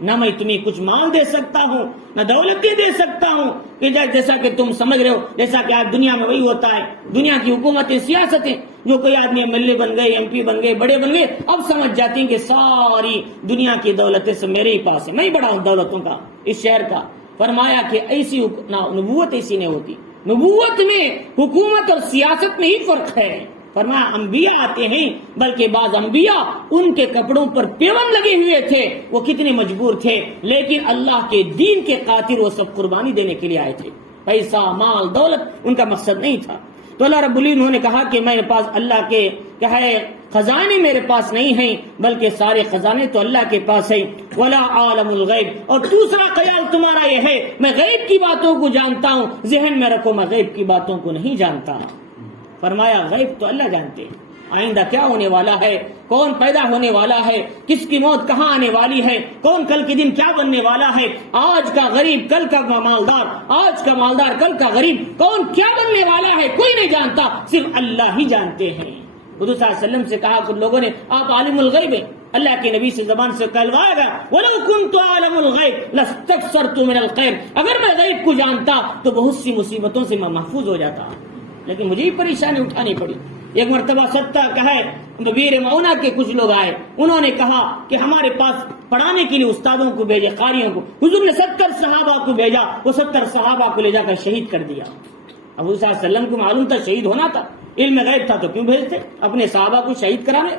نہ میں تمہیں کچھ مال دے سکتا ہوں، نہ دولتیں دے سکتا ہوں، کہ جیسا کہ تم سمجھ رہے ہو، جیسا کہ آج دنیا میں وہی ہوتا ہے، دنیا کی حکومتیں، سیاستیں، جو کوئی آدمی ایم ایل اے بن گئے، ایم پی بن گئے، بڑے بن گئے، اب سمجھ جاتے ہیں کہ ساری دنیا کی دولتیں سب میرے ہی پاس ہیں، میں ہی بڑا ہوں دولتوں کا، اس شہر کا۔ فرمایا کہ ایسی نبوت ایسی نہیں ہوتی، نبوت میں، حکومت اور سیاست میں ہی فرق ہے۔ فرمایا انبیاء آتے ہیں، بلکہ بعض انبیاء ان کے کپڑوں پر پیوند لگے ہوئے تھے، وہ کتنے مجبور تھے، لیکن اللہ کے دین کے خاطر وہ سب قربانی دینے کے لیے آئے تھے، پیسہ، مال، دولت ان کا مقصد نہیں تھا۔ تو اللہ رب العزت نے کہا کہ میرے پاس اللہ کے کیا ہے خزانے میرے پاس نہیں ہیں، بلکہ سارے خزانے تو اللہ کے پاس ہیں۔ ولا عالم الغیب، اور دوسرا خیال تمہارا یہ ہے میں غیب کی باتوں کو جانتا ہوں، ذہن میں رکھو میں غیب کی باتوں کو نہیں جانتا۔ فرمایا غیب تو اللہ جانتے ہیں، آئندہ کیا ہونے والا ہے، کون پیدا ہونے والا ہے، کس کی موت کہاں آنے والی ہے، کون کل کے دن کیا بننے والا ہے، آج کا غریب کل کا مالدار، آج کا مالدار کل کا غریب، کون کیا بننے والا ہے کوئی نہیں جانتا، صرف اللہ ہی جانتے ہیں۔ حضور صلی اللہ علیہ وسلم سے کہا کچھ لوگوں نے آپ عالم الغیب ہیں، اللہ کے نبی سے زبان سے کہلوایا گیا وَلَوْ كُنْتُ أَعْلَمُ الْغَيْبَ لَاسْتَكْثَرْتُ مِنَ الْخَيْرِ، اگر میں غیب کو جانتا تو بہت سی مصیبتوں سے میں محفوظ ہو جاتا، لیکن مجھے ہی پریشانی اٹھانی پڑی۔ ایک مرتبہ بیر معونہ کے کچھ لوگ آئے، انہوں نے کہا کہ ہمارے پاس پڑھانے کے لیے استادوں کو بھیجے، قاریوں کو، حضور نے 70 صحابہ کو بھیجا، وہ 70 صحابہ کو لے جا کر شہید کر دیا۔ اب حضور صلی اللہ علیہ وسلم کو معلوم تھا شہید ہونا تھا، علم غیب تھا تو کیوں بھیجتے اپنے صحابہ کو شہید کرانے؟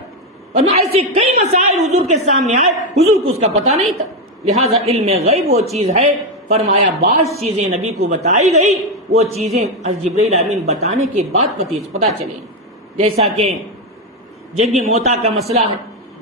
ورنہ ایسے کئی مسائل حضور کے سامنے آئے، حضور کو اس کا پتہ نہیں تھا۔ لہٰذا علم غیب وہ چیز ہے، فرمایا بعض چیزیں نبی کو بتائی گئی، وہ چیزیں جبرائیل امین بتانے کے بعد پتہ چلیں۔ جیسا کہ جنگ موتا کا مسئلہ ہے،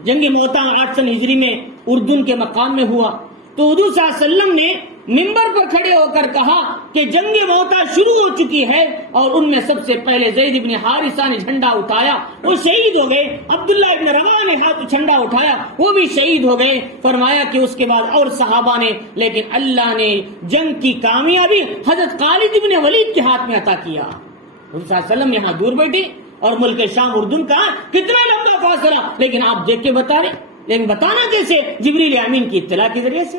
جنگ موتا 800 ہجری میں اردن کے مقام میں ہوا، تو حضور صلی اللہ علیہ وسلم نے منبر پر کھڑے ہو کر کہا کہ جنگ موتا شروع ہو چکی ہے، اور ان میں سب سے پہلے زید بن حارثہ نے جھنڈا اٹھایا، وہ شہید ہو گئے۔ عبداللہ ابن رواحہ نے ہاتھ جھنڈا اٹھایا، وہ بھی شہید ہو گئے۔ فرمایا کہ اس کے بعد اور صحابہ نے، لیکن اللہ نے جنگ کی کامیابی حضرت خالد بن ولید کے ہاتھ میں عطا کیا۔ حضور صلی اللہ علیہ وسلم یہاں دور بیٹھے اور ملک شام اردن کا کتنا لمبا فاصلہ، لیکن آپ دیکھ کے بتا رہے، لیکن بتانا کیسے؟ جبریل امین کی اطلاع کے ذریعے سے۔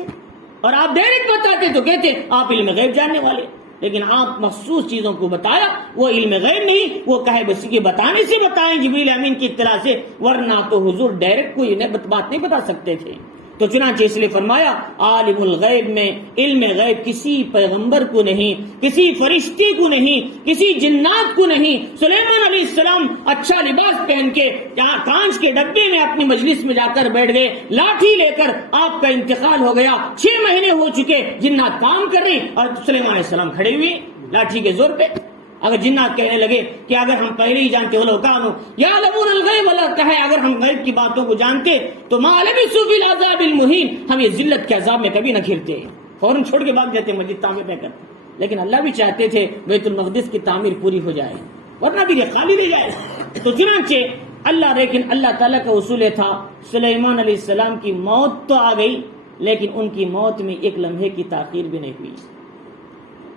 اور آپ ڈائریکٹ بتاتے تو کہتے آپ علم غیب جاننے والے، لیکن آپ مخصوص چیزوں کو بتایا، وہ علم غیب نہیں، وہ کہے بس کے بتانے سے بتائیں جبریل امین کی اطلاع سے، ورنہ تو حضور ڈائریکٹ کوئی بات نہیں بتا سکتے تھے۔ تو چنانچہ اس لیے فرمایا عالم الغیب میں علم غیب کسی پیغمبر کو نہیں، کسی فرشتے کو نہیں، کسی جنات کو نہیں۔ سلیمان علیہ السلام اچھا لباس پہن کے کانچ کے ڈبے میں اپنی مجلس میں جا کر بیٹھ گئے، لاٹھی لے کر آپ کا انتقال ہو گیا، 6 مہینے ہو چکے، جنات کام کر رہی اور سلیمان علیہ السلام کھڑے ہوئے لاٹھی کے زور پہ۔ اگر جنات کہنے لگے کہ اگر ہم پہلے ہی جانتے ہو لو کانو یا لمون الغیب، اللہ کہے اگر ہم غیب کی باتوں کو جانتے تو ما لبثوا فی العذاب المہین، ہم یہ ذلت کے عذاب میں کبھی نہ گھرتے، فوراً چھوڑ کے بھاگ جاتے مسجد تعمیر نہ کرتے۔ لیکن اللہ بھی چاہتے تھے بیت المقدس کی تعمیر پوری ہو جائے، ورنہ بھی یہ خالی رہ جائے۔ تو چنانچہ لیکن اللہ تعالیٰ کا اصول تھا، سلیمان علیہ السلام کی موت تو آ گئی، لیکن ان کی موت میں ایک لمحے کی تاخیر بھی نہیں ہوئی۔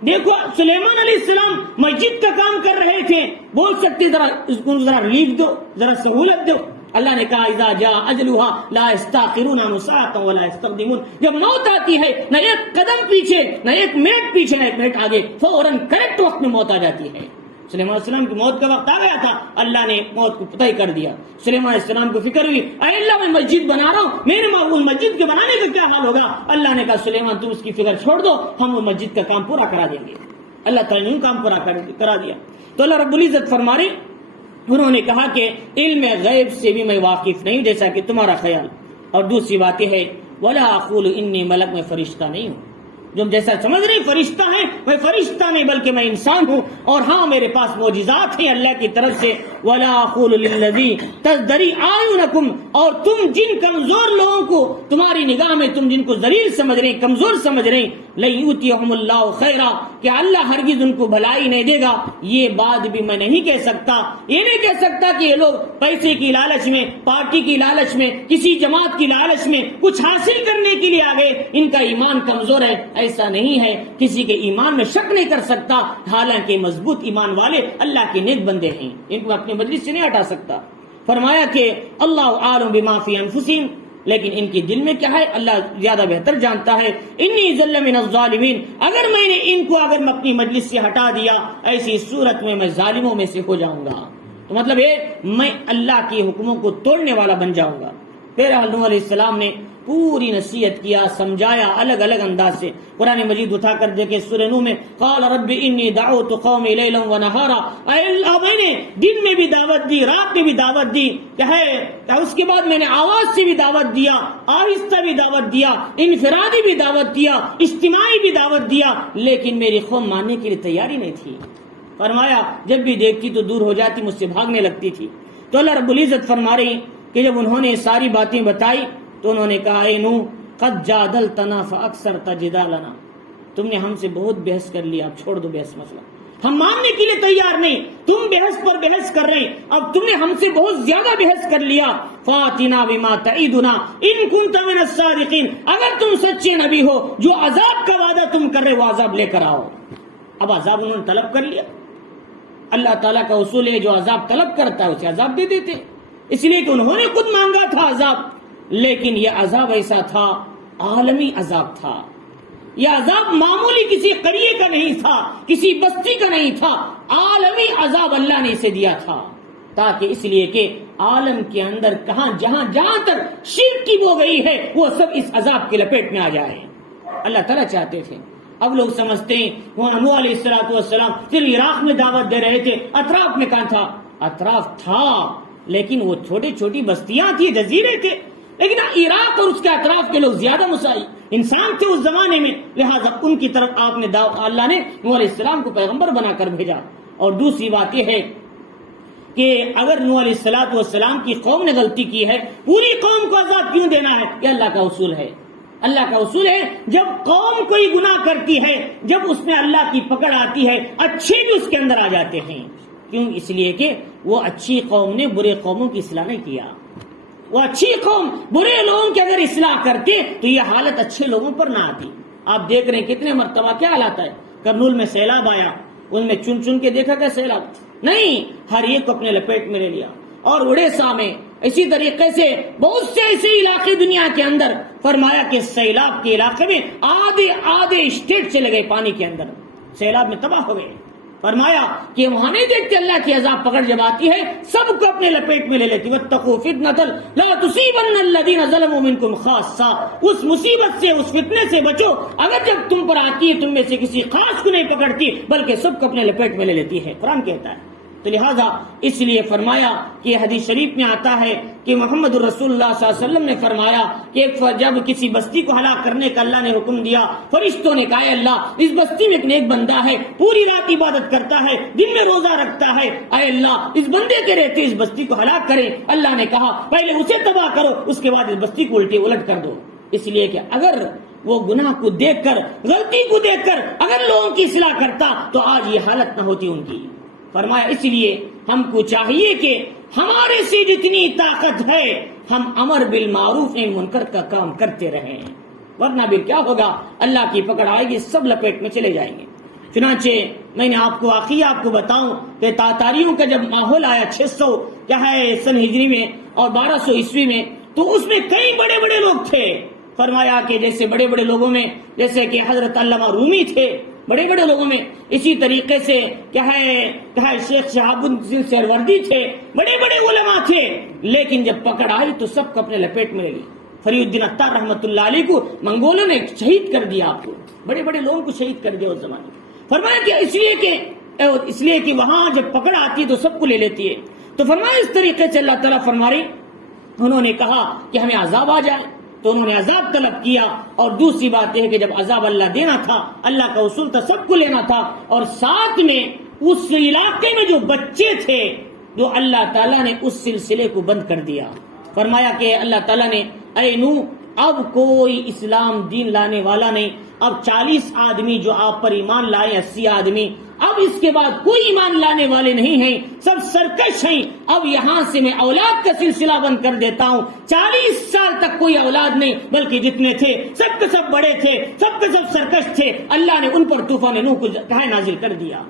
دیکھو سلیمان علیہ السلام مسجد کا کام کر رہے تھے، بول سکتے ذرا ریلیف دو، ذرا سہولت دو۔ اللہ نے کہا اذا جاء اجلها لا يستاخرون ساعة ولا يستقدمون، جب موت آتی ہے نہ ایک قدم پیچھے، نہ ایک منٹ پیچھے، نہ ایک منٹ آگے، فوراً کریکٹ وقت میں موت آ جاتی ہے۔ سلیمان علیہ السلام کی موت کا وقت آ گیا تھا، اللہ نے موت کو پتہ ہی کر دیا۔ سلیمان علیہ السلام کو فکر ہوئی، اے اللہ میں مسجد بنا رہا ہوں، میرے معبود مسجد کے بنانے کا کیا حال ہوگا؟ اللہ نے کہا سلیمان تم اس کی فکر چھوڑ دو، ہم وہ مسجد کا کام پورا کرا دیں گے۔ اللہ تعالیٰ نے کام پورا کرا دیا۔ تو اللہ رب العزت فرما رہے، انہوں نے کہا کہ علم غیب سے بھی میں واقف نہیں جیسا کہ تمہارا خیال۔ اور دوسری بات یہ ہے ولا اقول انی ملک، میں فرشتہ نہیں ہوں، جو جیسا سمجھ رہے فرشتہ ہے، میں فرشتہ نہیں بلکہ میں انسان ہوں، اور ہاں میرے پاس معجزات ہیں اللہ کی طرف سے۔ ولا اقول للذی تزدری اعینکم، اور تم جن کمزور لوگوں کو تمہاری نگاہ میں تم جن کو ذلیل سمجھ رہے ہیں، کمزور سمجھ رہے ہیں، لن یؤتیہم اللہ خیرا، کہ اللہ ہرگز ان کو بھلائی نہیں دے گا، یہ بات بھی میں نہیں کہہ سکتا۔ یہ نہیں کہہ سکتا کہ یہ لوگ پیسے کی لالچ میں، پارٹی کی لالچ میں، کسی جماعت کی لالچ میں کچھ حاصل کرنے کے لیے آگے ان کا ایمان کمزور ہے، ایسا نہیں ہے۔ کسی کے ایمان میں شک نہیں کر سکتا، حالانکہ مضبوط ایمان والے اللہ کے نیک بندے ہیں، ان کو اپنی مجلس سے نہیں ہٹا سکتا۔ فرمایا کہ اللہ عالم بما فی انفسہم، لیکن ان کے دل میں کیا ہے اللہ زیادہ بہتر جانتا ہے۔ انی ذل من الظالمین، اگر میں نے ان کو اگر اپنی مجلس سے ہٹا دیا، ایسی صورت میں ظالموں میں سے ہو جاؤں گا۔ تو مطلب ہے میں اللہ کے حکموں کو توڑنے والا بن جاؤں گا۔ پھر نوح علیہ السلام نے پوری نصیحت کیا، سمجھایا الگ الگ انداز سے۔ قرآن مجید اٹھا کر دیکھے سورہ نوح میں قال رب انی دعوت قومی لیلا ونہارا، اے اللہ میں نے دن میں بھی دعوت دی، رات میں بھی دعوت دی، اس کے بعد میں نے آواز سے بھی دعوت دیا، آہستہ بھی دعوت دیا، انفرادی بھی دعوت دیا، اجتماعی بھی دعوت دیا، لیکن میری قوم ماننے کے لیے تیاری نہیں تھی۔ فرمایا جب بھی دیکھتی تو دور ہو جاتی، مجھ سے بھاگنے لگتی تھی۔ تو اللہ رب العزت فرما رہی کہ جب انہوں نے ساری باتیں بتائی تو انہوں نے کہا اے نوح قد جادلتنا فاکثرت جدالنا، تم نے ہم سے بہت بحث کر لیا، اب چھوڑ دو بحث، مسئلہ ہم ماننے کے لیے تیار نہیں، تم بحث پر بحث کر رہے، اب تم نے ہم سے بہت زیادہ بحث کر لیا۔ فاتنا بما تعیدنا ان کنت من الصادقین، اگر تم سچے نبی ہو جو عذاب کا وعدہ تم کر رہے وہ عذاب لے کر آؤ۔ اب عذاب انہوں نے طلب کر لیا۔ اللہ تعالیٰ کا اصول ہے جو عذاب طلب کرتا ہے اسے عذاب دے دیتے، اس لیے کہ انہوں نے خود مانگا تھا عذاب، لیکن یہ عذاب ایسا تھا، عالمی عذاب تھا۔ یہ عذاب معمولی کسی قریے کا نہیں تھا، کسی بستی کا نہیں تھا، عالمی عذاب اللہ نے اسے دیا تھا، تاکہ اس لیے کہ عالم کے اندر جہاں تک شرک کی بو گئی ہے وہ سب اس عذاب کے لپیٹ میں آ جائے، اللہ تعالیٰ چاہتے تھے۔ اب لوگ سمجھتے ہیں وہ نوح علیہ السلام صرف عراق میں دعوت دے رہے تھے، اطراف میں کہاں تھا؟ اطراف تھا، لیکن وہ چھوٹی چھوٹی بستیاں تھی، جزیرے تھے، لیکن عراق اور اس کے اطراف کے لوگ زیادہ مسائی انسان تھے اس زمانے میں، لہٰذا ان کی طرف آپ نے اللہ نے نوح علیہ السلام کو پیغمبر بنا کر بھیجا۔ اور دوسری بات یہ ہے کہ اگر نوح علیہ السلام کی قوم نے غلطی کی ہے، پوری قوم کو عذاب کیوں دینا ہے؟ یہ اللہ کا اصول ہے۔ اللہ کا اصول ہے جب قوم کوئی گناہ کرتی ہے، جب اس میں اللہ کی پکڑ آتی ہے، اچھے بھی اس کے اندر آ جاتے ہیں۔ کیوں؟ اس لیے کہ وہ اچھی قوم نے برے قوموں کی اصلاح نہیں کیا۔ وہ اچھی قوم برے لوگوں کی اگر اصلاح کرتے تو یہ حالت اچھے لوگوں پر نہ آتی۔ آپ دیکھ رہے ہیں کتنے مرتبہ کیا حالات ہے، کرنول میں سیلاب آیا، ان میں چن چن کے دیکھا کیا سیلاب؟ نہیں، ہر ایک کو اپنے لپیٹ میں لے لیا۔ اور اڑیسہ میں اسی طریقے سے بہت سے ایسے علاقے دنیا کے اندر فرمایا کہ سیلاب کے علاقے میں آدھے اسٹیٹ چلے گئے پانی کے اندر، سیلاب میں تباہ ہو گئے۔ فرمایا کہ وہاں نہیں دیکھتے اللہ کی عذاب پکڑ جب آتی ہے سب کو اپنے لپیٹ میں لے لیتی۔ واتقوا فتنة لا تصيبن الذين ظلموا منكم خاصة، اس مصیبت سے، اس فتنے سے بچو اگر جب تم پر آتی ہے تم میں سے کسی خاص کو نہیں پکڑتی بلکہ سب کو اپنے لپیٹ میں لے لیتی ہے، قرآن کہتا ہے۔ تو لہذا اس لیے فرمایا کہ حدیث شریف میں آتا ہے کہ محمد الرسول اللہ صلی اللہ علیہ وسلم نے فرمایا کہ جب کسی بستی کو ہلاک کرنے کا اللہ نے حکم دیا، فرشتوں نے کہا اللہ اس بستی میں ایک نیک بندہ ہے، پوری رات عبادت کرتا ہے، دن میں روزہ رکھتا ہے، اے اللہ اس بندے کے رہتے اس بستی کو ہلاک کرے۔ اللہ نے کہا پہلے اسے تباہ کرو، اس کے بعد اس بستی کو الٹ کر دو۔ اس لیے کہ اگر وہ گناہ کو دیکھ کر، غلطی کو دیکھ کر اگر لوگوں کی اصلاح کرتا تو آج یہ حالت نہ ہوتی ان کی۔ فرمایا اس لیے ہم کو چاہیے کہ ہمارے سے جتنی طاقت ہے ہم امر بالمعروف نہی منکر کا کام کرتے رہیں، ورنہ بھی کیا ہوگا، اللہ کی پکڑ آئے گی، سب لپیٹ میں چلے جائیں گے۔ چنانچہ میں نے آپ کو واقعہ بتاؤں کہ تاتاریوں کا جب ماحول آیا 600 کیا ہے سن ہجری میں اور 1200 عیسوی میں، تو اس میں کئی بڑے بڑے لوگ تھے۔ فرمایا کہ جیسے بڑے بڑے لوگوں میں جیسے کہ حضرت علامہ رومی تھے، بڑے بڑے لوگوں میں اسی طریقے سے کیا ہے شیخ شہاب الدین سہروردی تھے، بڑے بڑے علماء تھے، لیکن جب پکڑ آئی تو سب کو اپنے لپیٹ میں لے لی۔ فرید الدین عطار رحمۃ اللہ علیہ کو منگولوں نے شہید کر دیا، آپ کو بڑے بڑے لوگوں کو شہید کر دیا اس زمانے میں۔ فرمایا کہ اس لیے کہ وہاں جب پکڑ آتی ہے تو سب کو لے لیتی ہے۔ تو فرمایا اس طریقے سے اللہ تعالیٰ فرما رہے، انہوں نے کہا کہ ہمیں عذاب آ جائے تو انہوں نے عذاب طلب کیا۔ اور دوسری بات یہ ہے کہ جب عذاب اللہ دینا تھا، اللہ کا اصول تھا سب کو لینا تھا، اور ساتھ میں اس علاقے میں جو بچے تھے جو اللہ تعالیٰ نے اس سلسلے کو بند کر دیا۔ فرمایا کہ اللہ تعالیٰ نے اے نوح اب کوئی اسلام دین لانے والا نہیں، اب 40 آدمی جو آپ پر ایمان لائے، 80 آدمی، اب اس کے بعد کوئی ایمان لانے والے نہیں ہیں، سب سرکش ہیں۔ اب یہاں سے میں اولاد کا سلسلہ بند کر دیتا ہوں، 40 سال تک کوئی اولاد نہیں، بلکہ جتنے تھے سب کے سب بڑے تھے، سب کے سب سرکش تھے۔ اللہ نے ان پر طوفان نوح کو نازل کر دیا۔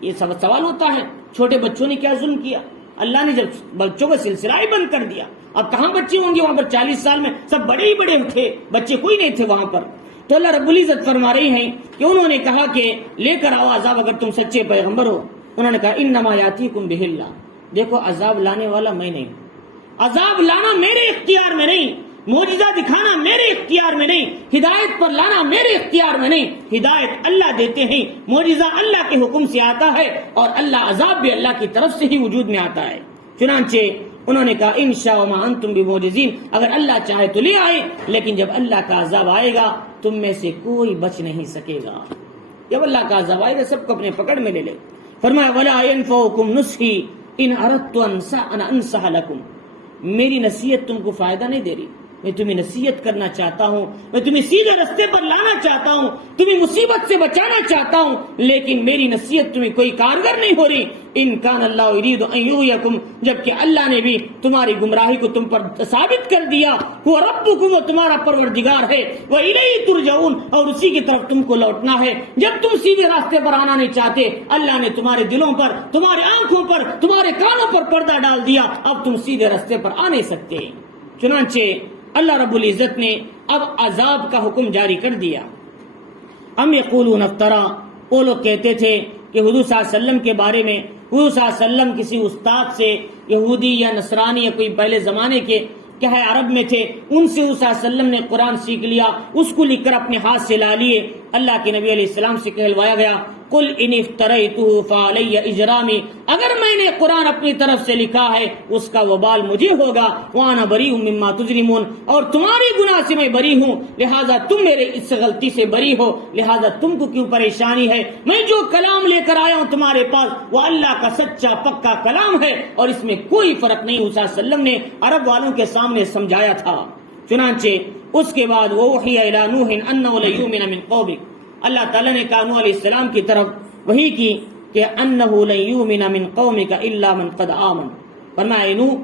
یہ سب سوال ہوتا ہے چھوٹے بچوں نے کیا ظلم کیا؟ اللہ نے جب بچوں کا سلسلہ ہی بند کر دیا، اب کہاں بچے ہوں گے وہاں پر؟ 40 سال میں سب بڑے ہی بڑے تھے، بچے کوئی نہیں تھے وہاں پر۔ تو اللہ رب العزت فرما رہی ہیں کہ انہوں نے کہا کہ لے کر آؤ عذاب اگر تم سچے پیغمبر ہو۔ انہوں نے کہا انما یاتیکم بہ اللہ، دیکھو عذاب لانے والا میں نہیں، عذاب لانا میرے اختیار میں نہیں، معجزہ دکھانا میرے اختیار میں نہیں، ہدایت پر لانا میرے اختیار میں نہیں، ہدایت اللہ دیتے ہیں، معجزہ اللہ کے حکم سے آتا ہے، اور اللہ عذاب بھی اللہ کی طرف سے ہی وجود میں آتا ہے۔ چنانچہ انہوں نے کہا انشاء وما انتم بمعجزین، اگر اللہ چاہے تو لے آئے، لیکن جب اللہ کا عذاب آئے گا تم میں سے کوئی بچ نہیں سکے گا۔ جب اللہ کا عذاب آئے گا سب کو اپنے پکڑ میں لے لے۔ فرمایا ولا ينفعكم نصحي ان اردت ان انصح لكم، میری نصیحت تم کو فائدہ نہیں دے رہی، میں تمہیں نصیحت کرنا چاہتا ہوں، میں تمہیں سیدھے رستے پر لانا چاہتا ہوں، تمہیں مصیبت سے بچانا چاہتا ہوں، لیکن میری نصیحت تمہیں کوئی کارگر نہیں ہو رہی۔ ان کان اللہ یرید ان یغویکم، جبکہ اللہ نے بھی تمہاری گمراہی کو تم پر ثابت کر دیا، وہ ربکم، وہ تمہارا پروردگار ہے، وہ الیہ ترجعون، اور اسی کی طرف تم کو لوٹنا ہے۔ جب تم سیدھے راستے پر آنا نہیں چاہتے، اللہ نے تمہارے دلوں پر، تمہارے آنکھوں پر، تمہارے کانوں پر پردہ ڈال دیا، اب تم سیدھے راستے پر آ نہیں سکتے۔ چنانچہ اللہ رب العزت نے اب عذاب کا حکم جاری کر دیا۔ ام یقولون افترا، وہ لوگ کہتے تھے کہ حضور صلی اللہ علیہ وسلم کے بارے میں، حضور صلی اللہ علیہ وسلم کسی استاد سے، یہودی یا نصرانی یا کوئی پہلے زمانے کے کیا ہے عرب میں تھے، ان سے حضور صلی اللہ علیہ وسلم نے قرآن سیکھ لیا، اس کو لکھ کر اپنے ہاتھ سے لا لیے۔ اللہ کے نبی علیہ السلام سے کہلوایا گیا قل ان افتریتہ فعلی اجرامی، اگر میں نے قرآن اپنی طرف سے لکھا ہے اس کا وبال مجھے ہوگا، وانا بریء مما تجرمون، اور تمہاری گناہ سے میں بری ہوں، لہذا تم میرے اس غلطی سے بری ہو، لہذا تم کو کیوں پریشانی ہے؟ میں جو کلام لے کر آیا ہوں تمہارے پاس وہ اللہ کا سچا پکا کلام ہے، اور اس میں کوئی فرق نہیں۔ صلی اللہ علیہ وسلم نے عرب والوں کے سامنے سمجھایا تھا۔ چنانچہ اس کے بعد ووحی الی نوح انہ لن یؤمن من قومک، اللہ تعالیٰ نے کہا نوح علیہ السلام کی طرف وحی کی کہ انہ لن یؤمن من قومک الا من قد آمن، فرمایا نوح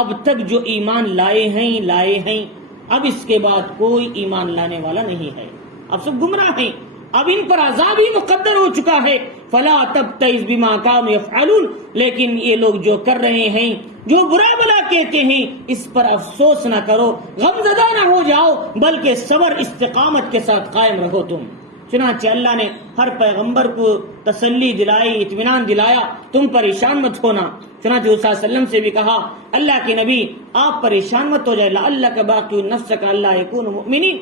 اب تک جو ایمان لائے ہیں اب اس کے بعد کوئی ایمان لانے والا نہیں ہے، اب سب گمراہ ہیں، اب ان پر عذاب ہی مقدر ہو چکا ہے۔ فلا تبتئس بما كانوا يفعلون، لیکن یہ لوگ جو کر رہے ہیں، جو برا بلا کہتے ہیں، اس پر افسوس نہ کرو، غمزدہ نہ ہو جاؤ، بلکہ صبر استقامت کے ساتھ قائم رہو تم۔ چنانچہ اللہ نے ہر پیغمبر کو تسلی دلائی، اطمینان دلایا، تم پریشان مت ہونا۔ چنانچہ صلی اللہ علیہ وسلم سے بھی کہا اللہ کے نبی آپ پریشان مت ہو جائے، لعلک باقی نفسک الا یکونوا مؤمنین،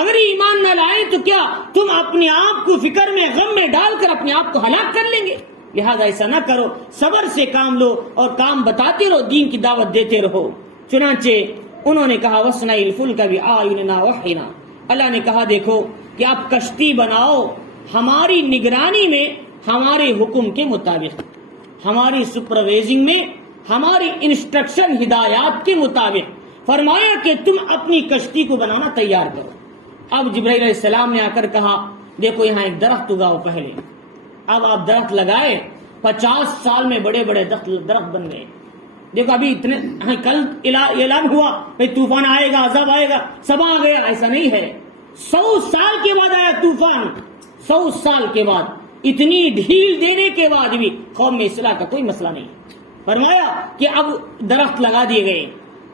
اگر ایمان نہ لائے تو کیا تم اپنے آپ کو فکر میں غم میں ڈال کر اپنے آپ کو ہلاک کر لیں گے؟ لہذا ایسا نہ کرو، صبر سے کام لو اور کام بتاتے رہو، دین کی دعوت دیتے رہو۔ چنانچہ انہوں نے کہا وَاصْنَعِ الْفُلْكَ بِأَعْيُنِنَا وَحْيِنَا، اللہ نے کہا دیکھو کہ آپ کشتی بناؤ ہماری نگرانی میں، ہمارے حکم کے مطابق، ہماری سپروائزنگ میں، ہماری انسٹرکشن ہدایات کے مطابق۔ فرمایا کہ تم اپنی کشتی کو بنانا تیار کرو۔ اب جبرائیل علیہ السلام نے آ کر کہا دیکھو یہاں ایک درخت اگاؤ پہلے، اب آپ درخت لگائے، 50 سال میں بڑے بڑے درخت بن گئے۔ دیکھو ابھی اتنے کل اعلان ہوا کہ طوفان آئے گا، عذاب آئے گا، سب آ گیا، ایسا نہیں ہے۔ 100 سال کے بعد آیا طوفان، 100 سال کے بعد، اتنی ڈھیل دینے کے بعد بھی قوم میں اصلاح کا کوئی مسئلہ نہیں۔ فرمایا کہ اب درخت لگا دیے گئے،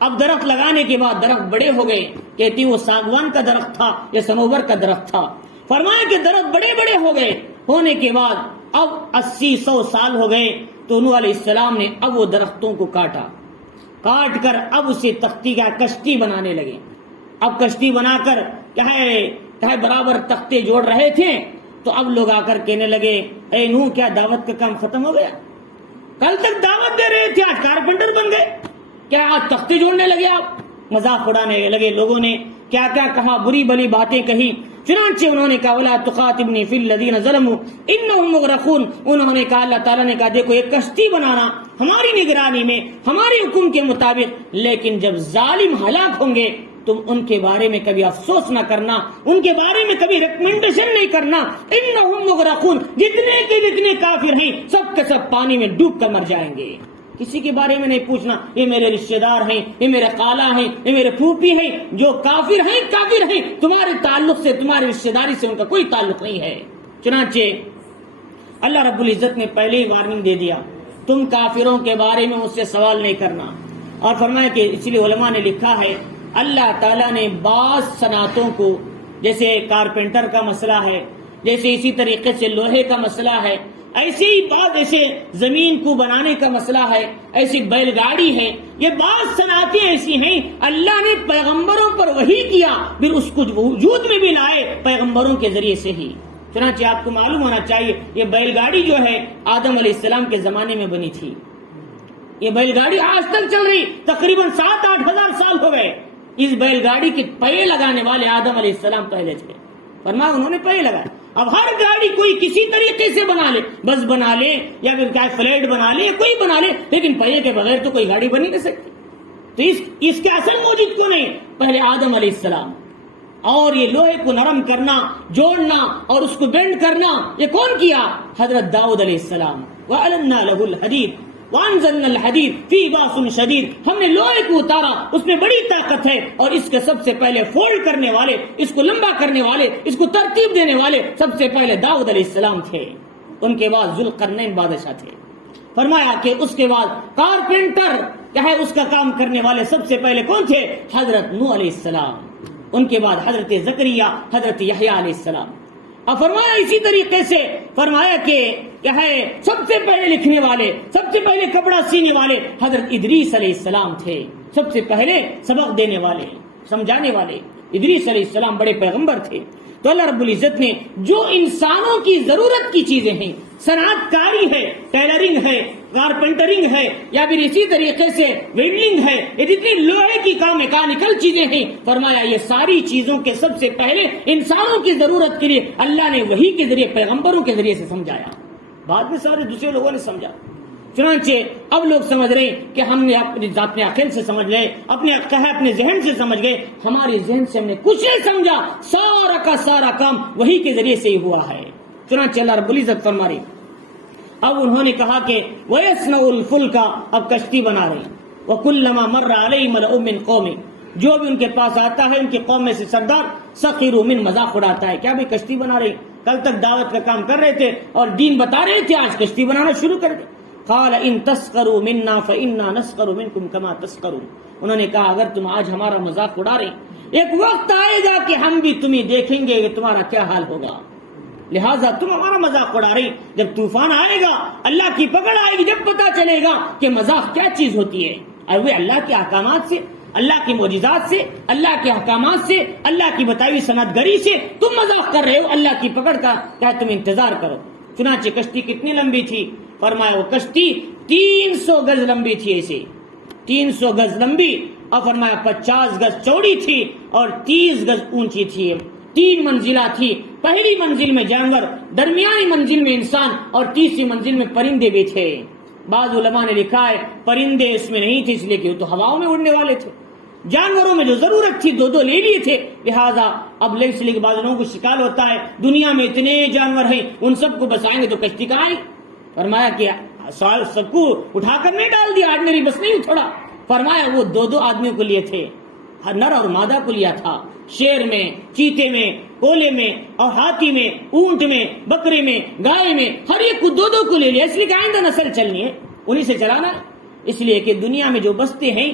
اب درخت لگانے کے بعد درخت بڑے ہو گئے، کہتی وہ ساگوان کا درخت تھا یا سنوبر کا درخت تھا۔ فرمایا کہ درخت بڑے بڑے ہو گئے، ہونے کے بعد اب 80-100 سال ہو گئے تو نوح علیہ السلام نے اب وہ درختوں کو کاٹ کر اب اسے تختی کا کشتی بنانے لگے۔ اب کشتی بنا کر کیا برابر تختے جوڑ رہے تھے تو اب لوگ آ کر کہنے لگے اے نوح کیا دعوت کا کام ختم ہو گیا؟ کل تک دعوت دے رہے تھے، آج کارپینٹر بن گئے، کیا آج تختے جوڑنے لگے آپ؟ مذاق اڑانے لگے، لوگوں نے کیا کیا کہا، بری بلی باتیں کہی۔ چنانچہ انہوں نے کہا وَلَا تُخَاطِبْنِي فِي الَّذِينَ ظَلَمُوا إِنَّهُمْ مُغْرَقُونَ، انہوں نے کہا اللہ تعالیٰ نے کہا دیکھو ایک کشتی بنانا ہماری نگرانی میں، ہمارے حکم کے مطابق، لیکن جب ظالم ہلاک ہوں گے تم ان کے بارے میں کبھی افسوس نہ کرنا، ان کے بارے میں کبھی ریکمنڈیشن نہیں کرنا۔ إِنَّهُمْ مُغْرَقُونَ، جتنے کے جتنے کافر ہیں سب کے سب پانی میں ڈوب کر مر جائیں گے۔ کسی کے بارے میں نہیں پوچھنا یہ میرے رشتہ دار ہیں، یہ میرے خالہ ہیں، یہ میرے پھوپھی ہیں، جو کافر ہیں، تمہارے تعلق سے، تمہاری رشتہ داری سے ان کا کوئی تعلق نہیں ہے۔ چنانچہ اللہ رب العزت نے پہلے ہی وارننگ دے دیا تم کافروں کے بارے میں مجھ سے سوال نہیں کرنا، اور فرمایا کہ اس لیے علماء نے لکھا ہے اللہ تعالیٰ نے بعض صنعتوں کو، جیسے کارپینٹر کا مسئلہ ہے، جیسے اسی طریقے سے لوہے کا مسئلہ ہے، ایسے ہی بعض ایسے زمین کو بنانے کا مسئلہ ہے، ایسی بیل گاڑی ہے، یہ بعض صنعتیں ایسی ہیں اللہ نے پیغمبروں پر وحی کیا، پھر اس کو وجود میں بھی لائے پیغمبروں کے ذریعے سے ہی۔ چنانچہ آپ کو معلوم ہونا چاہیے یہ بیل گاڑی جو ہے آدم علیہ السلام کے زمانے میں بنی تھی، یہ بیل گاڑی آج تک چل رہی، تقریباً 7-8 ہزار سال ہو گئے۔ اس بیل گاڑی کے پہیے لگانے والے آدم علیہ السلام پہلے تھے، فرمایا انہوں نے پہیے لگائے۔ اب ہر گاڑی کوئی کسی طریقے سے بنا لے، بس بنا لے یا پھر کیا فلیٹ بنا لے، کوئی بنا لے، لیکن پہیے کے بغیر تو کوئی گاڑی بن ہی نہیں سکتی۔ تو اس کے اصل موجود کیوں نہیں؟ پہلے آدم علیہ السلام، اور یہ لوہے کو نرم کرنا، جوڑنا اور اس کو بینڈ کرنا یہ کون کیا؟ حضرت داؤد علیہ السلام۔ وَأَلَنَّا لَهُ الْحَدِيدَ وَأَنزَلْنَا الْحَدِيدَ فِي بَأْسٍ شَدِيدٍ، ہم نے لوہے کو اتارا، اس میں بڑی طاقت ہے، اور اس کے سب سے پہلے فولڈ کرنے والے، اس کو لمبا کرنے والے، اس کو ترتیب دینے والے سب سے پہلے داؤد علیہ السلام تھے، ان کے بعد ذوالقرنین بادشاہ تھے۔ فرمایا کہ اس کے بعد کارپینٹر کیا ہے اس کا کام کرنے والے سب سے پہلے کون تھے؟ حضرت نوح علیہ السلام، ان کے بعد حضرت زکریا، حضرت یحییٰ علیہ السلام۔ اور فرمایا اسی طریقے سے فرمایا کہ کیا ہے سب سے پہلے لکھنے والے، سب سے پہلے کپڑا سینے والے حضرت ادریس علیہ السلام تھے، سب سے پہلے سبق دینے والے، سمجھانے والے ادریس علیہ السلام بڑے پیغمبر تھے۔ تو اللہ رب العزت نے جو انسانوں کی ضرورت کی چیزیں ہیں، صنعت کاری ہے، ٹیلرنگ ہے، کارپینٹرنگ ہے، یا پھر اسی طریقے سے ویلڈنگ ہے، یہ جتنی لوہے کی کام میکانیکل چیزیں ہیں، فرمایا یہ ساری چیزوں کے سب سے پہلے انسانوں کی ضرورت کے لیے اللہ نے وحی کے ذریعے، پیغمبروں کے ذریعے سے سمجھایا، بعد میں سارے دوسرے لوگوں نے سمجھا۔ چنانچہ اب لوگ سمجھ رہے ہیں کہ ہم نے اپنے عقل سے سمجھ لے، اپنے ذہن سے سمجھ گئے، ہمارے ذہن سے ہم نے کچھ نہیں سمجھا، سارا کا سارا کام وحی کے ذریعے سے ہی ہوا ہے۔ چنانچہ اللہ رب العزت فرما رہے، اب انہوں نے کہا کہ وَيَصْنَعُ الْفُلْكَ، اب کشتی بنا رہے ہیں، وَكُلَّمَا مَرَّ عَلَيْهِ مَلَأٌ مِّن قَوْمِهِ، جو بھی ان کے پاس آتا ہے ان کی قوم میں سے سردار سخروا من، مذاق اڑاتا ہے، کیا بھی کشتی بنا رہے ہیں، کل تک دعوت کا کام کر رہے تھے اور دین بتا رہے تھے، آج کشتی بنانا شروع کر دیں۔ قال ان تسخروا منا فإنا نسخر منكم كما تسخرون، انہوں نے کہا اگر تم آج ہمارا مذاق اڑا رہے ہیں، ایک وقت آئے گا کہ ہم بھی تمہیں دیکھیں گے کہ تمہارا کیا حال ہوگا، لہٰذا تم ہمارا مذاق اڑا رہے ہیں، جب طوفان آئے گا، اللہ کی پکڑ آئے گی، جب پتہ چلے گا کہ مذاق کیا چیز ہوتی ہے، اور وہ اللہ کے احکامات سے، اللہ کی معجزات سے، اللہ کے احکامات سے، اللہ کی بتائی ہوئی صنعت گری سے تم مذاق کر رہے ہو، اللہ کی پکڑ کا کیا تم انتظار کرو۔ چنانچہ کشتی کتنی لمبی تھی؟ فرمایا وہ کشتی 300 گز لمبی تھی، ایسے 300 گز لمبی، اور فرمایا 50 گز چوڑی تھی اور 30 گز اونچی تھی، 3 منزلہ تھی، پہلی منزل میں جانور، درمیانی منزل میں انسان اور تیسری منزل میں پرندے بھی تھے۔ بعض علماء نے لکھا ہے پرندے اس میں نہیں تھے، اس لیے کہ وہ تو ہواؤں میں اڑنے والے تھے، جانوروں میں جو ضرورت تھی 2 لے لیے تھے، لہٰذا اب لے اس لیے کہ بعض لوگوں کو شکال ہوتا ہے دنیا میں اتنے جانور ہیں ان سب کو بسائیں گے تو کشتی کہاں آئے؟ فرمایا کہ سب کو اٹھا کر نہیں ڈال دیا، آرڈنری بس نہیں تھوڑا، فرمایا وہ 2 آدمیوں کو لیے تھے، نر اور مادہ کو لیا تھا، شیر میں، چیتے میں، کولے میں اور ہاتھی میں، اونٹ میں، بکرے میں، گائے میں، ہر ایک کو 2 کو لے لیا، اس لیے کہ آئندہ نسل چلنی ہے، انہی سے چلانا ہے، اس لیے کہ دنیا میں جو بستے ہیں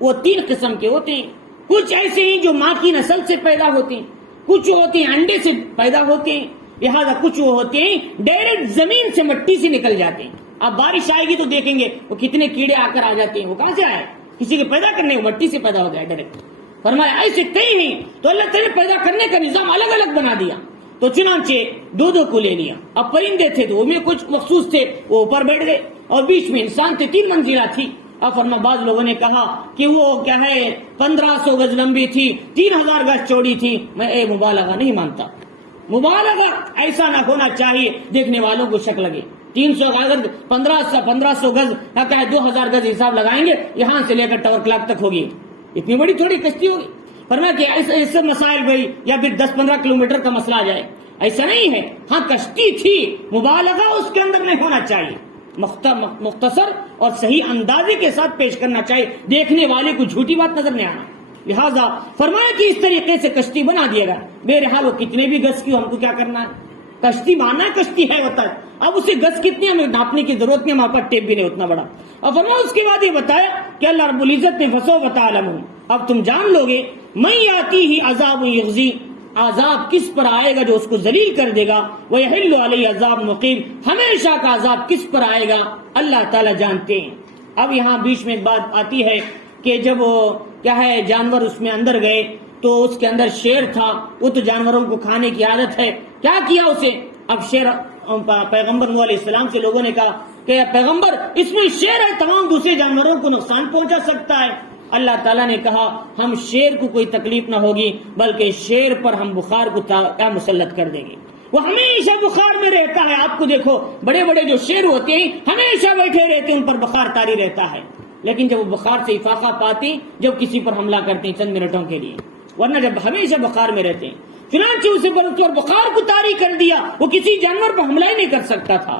وہ 3 قسم کے ہوتے ہیں، کچھ ایسے ہیں جو ماں کی نسل سے پیدا ہوتے ہیں، کچھ ہوتے ہیں انڈے سے پیدا ہوتے ہیں، لہذا کچھ وہ ہوتے ہیں ڈائریکٹ زمین سے مٹی سے نکل جاتے ہیں۔ اب بارش آئے گی تو دیکھیں گے وہ کتنے کیڑے آ کر آ جاتے ہیں، وہ کہاں سے آئے؟ کسی کے پیدا کرنے، مٹی سے پیدا ہو گیا ڈائریکٹ۔ فرمایا ایسے کئی نہیں، تو اللہ تعالیٰ نے پیدا کرنے کا نظام الگ الگ بنا دیا، تو چنانچہ 2 کو لے لیا۔ اب پرندے تھے تو ان میں کچھ مخصوص تھے، وہ اوپر بیٹھ گئے، اور بیچ میں انسان تھے، 3 منزلہ تھی۔ اب فرما بعض لوگوں نے کہا کہ وہ کیا ہے 1500 گز لمبی تھی، 3000 گز چوڑی تھی، میں مبالغہ نہیں مانتا، مبالغہ ایسا نہ ہونا چاہیے دیکھنے والوں کو شک لگے۔ 300 گز 1500 گز کیا ہے 2000 گز حساب لگائیں گے، یہاں سے لے کر ٹاور کلاک تک ہوگی، اتنی بڑی تھوڑی کشتی ہوگی۔ فرمایا کہ ایسے مسائل بھائی یا پھر 10-15 کلومیٹر کا مسئلہ آ جائے، ایسا نہیں ہے، ہاں کشتی تھی، مبالغہ اس کے اندر نہیں ہونا چاہیے، مختصر اور صحیح اندازے کے ساتھ پیش کرنا چاہیے، دیکھنے والے کو جھوٹی بات نظر نہیں آنا۔ لہٰذا فرمایا کہ اس طریقے سے کشتی بنا دیا گا، بہرحال وہ کتنے بھی گز کی ہو، ہم کو کیا کرنا ہے، کشتی ماننا کشتی ہے ہوتا ہے، اب اسے گز کتنی ہمیں ناپنے کی ضرورت نہیں، ہمارے پاس ٹیپ بھی نہیں اتنا بڑا۔ اور فرمایا اس کے بعد یہ بتایا کہ اللہ رب العزت نے فَسَوْفَ تَعْلَمُونَ، اب تم جان لو گے، مَن يَأْتِيهِ عَذَابٌ يُخْزِيهِ، عذاب کس پر آئے گا جو اس کو ذلیل کر دے گا، وَيَحِلُّ عَلَيْهِ عَذَابٌ مُقِيمٌ، ہمیشہ کا عذاب کس پر آئے گا اللہ تعالیٰ جانتے ہیں۔ اب یہاں بیچ میں ایک بات آتی ہے کہ جب کیا ہے جانور اس میں اندر گئے تو اس کے اندر شیر تھا، وہ تو جانوروں کو کھانے کی عادت ہے، کیا کیا اسے؟ اب شیر پیغمبر نوح علیہ السلام سے لوگوں نے کہا کہ پیغمبر اس میں شیر ہے، تمام دوسرے جانوروں کو نقصان پہنچا سکتا ہے۔ اللہ تعالیٰ نے کہا ہم شیر کو کوئی تکلیف نہ ہوگی، بلکہ شیر پر ہم بخار کو کیا مسلط کر دیں گے، وہ ہمیشہ بخار میں رہتا ہے۔ آپ کو دیکھو بڑے بڑے جو شیر ہوتے ہیں ہمیشہ بیٹھے رہتے ہیں، ان پر بخار طاری رہتا ہے، لیکن جب وہ بخار سے افاقہ پاتے ہیں جب کسی پر حملہ کرتے ہیں چند منٹوں کے لیے، ورنہ جب ہمیشہ بخار میں رہتے ہیں۔ چنانچہ اسے اور بخار کو طاری کر دیا، وہ کسی جانور پر حملہ ہی نہیں کر سکتا تھا۔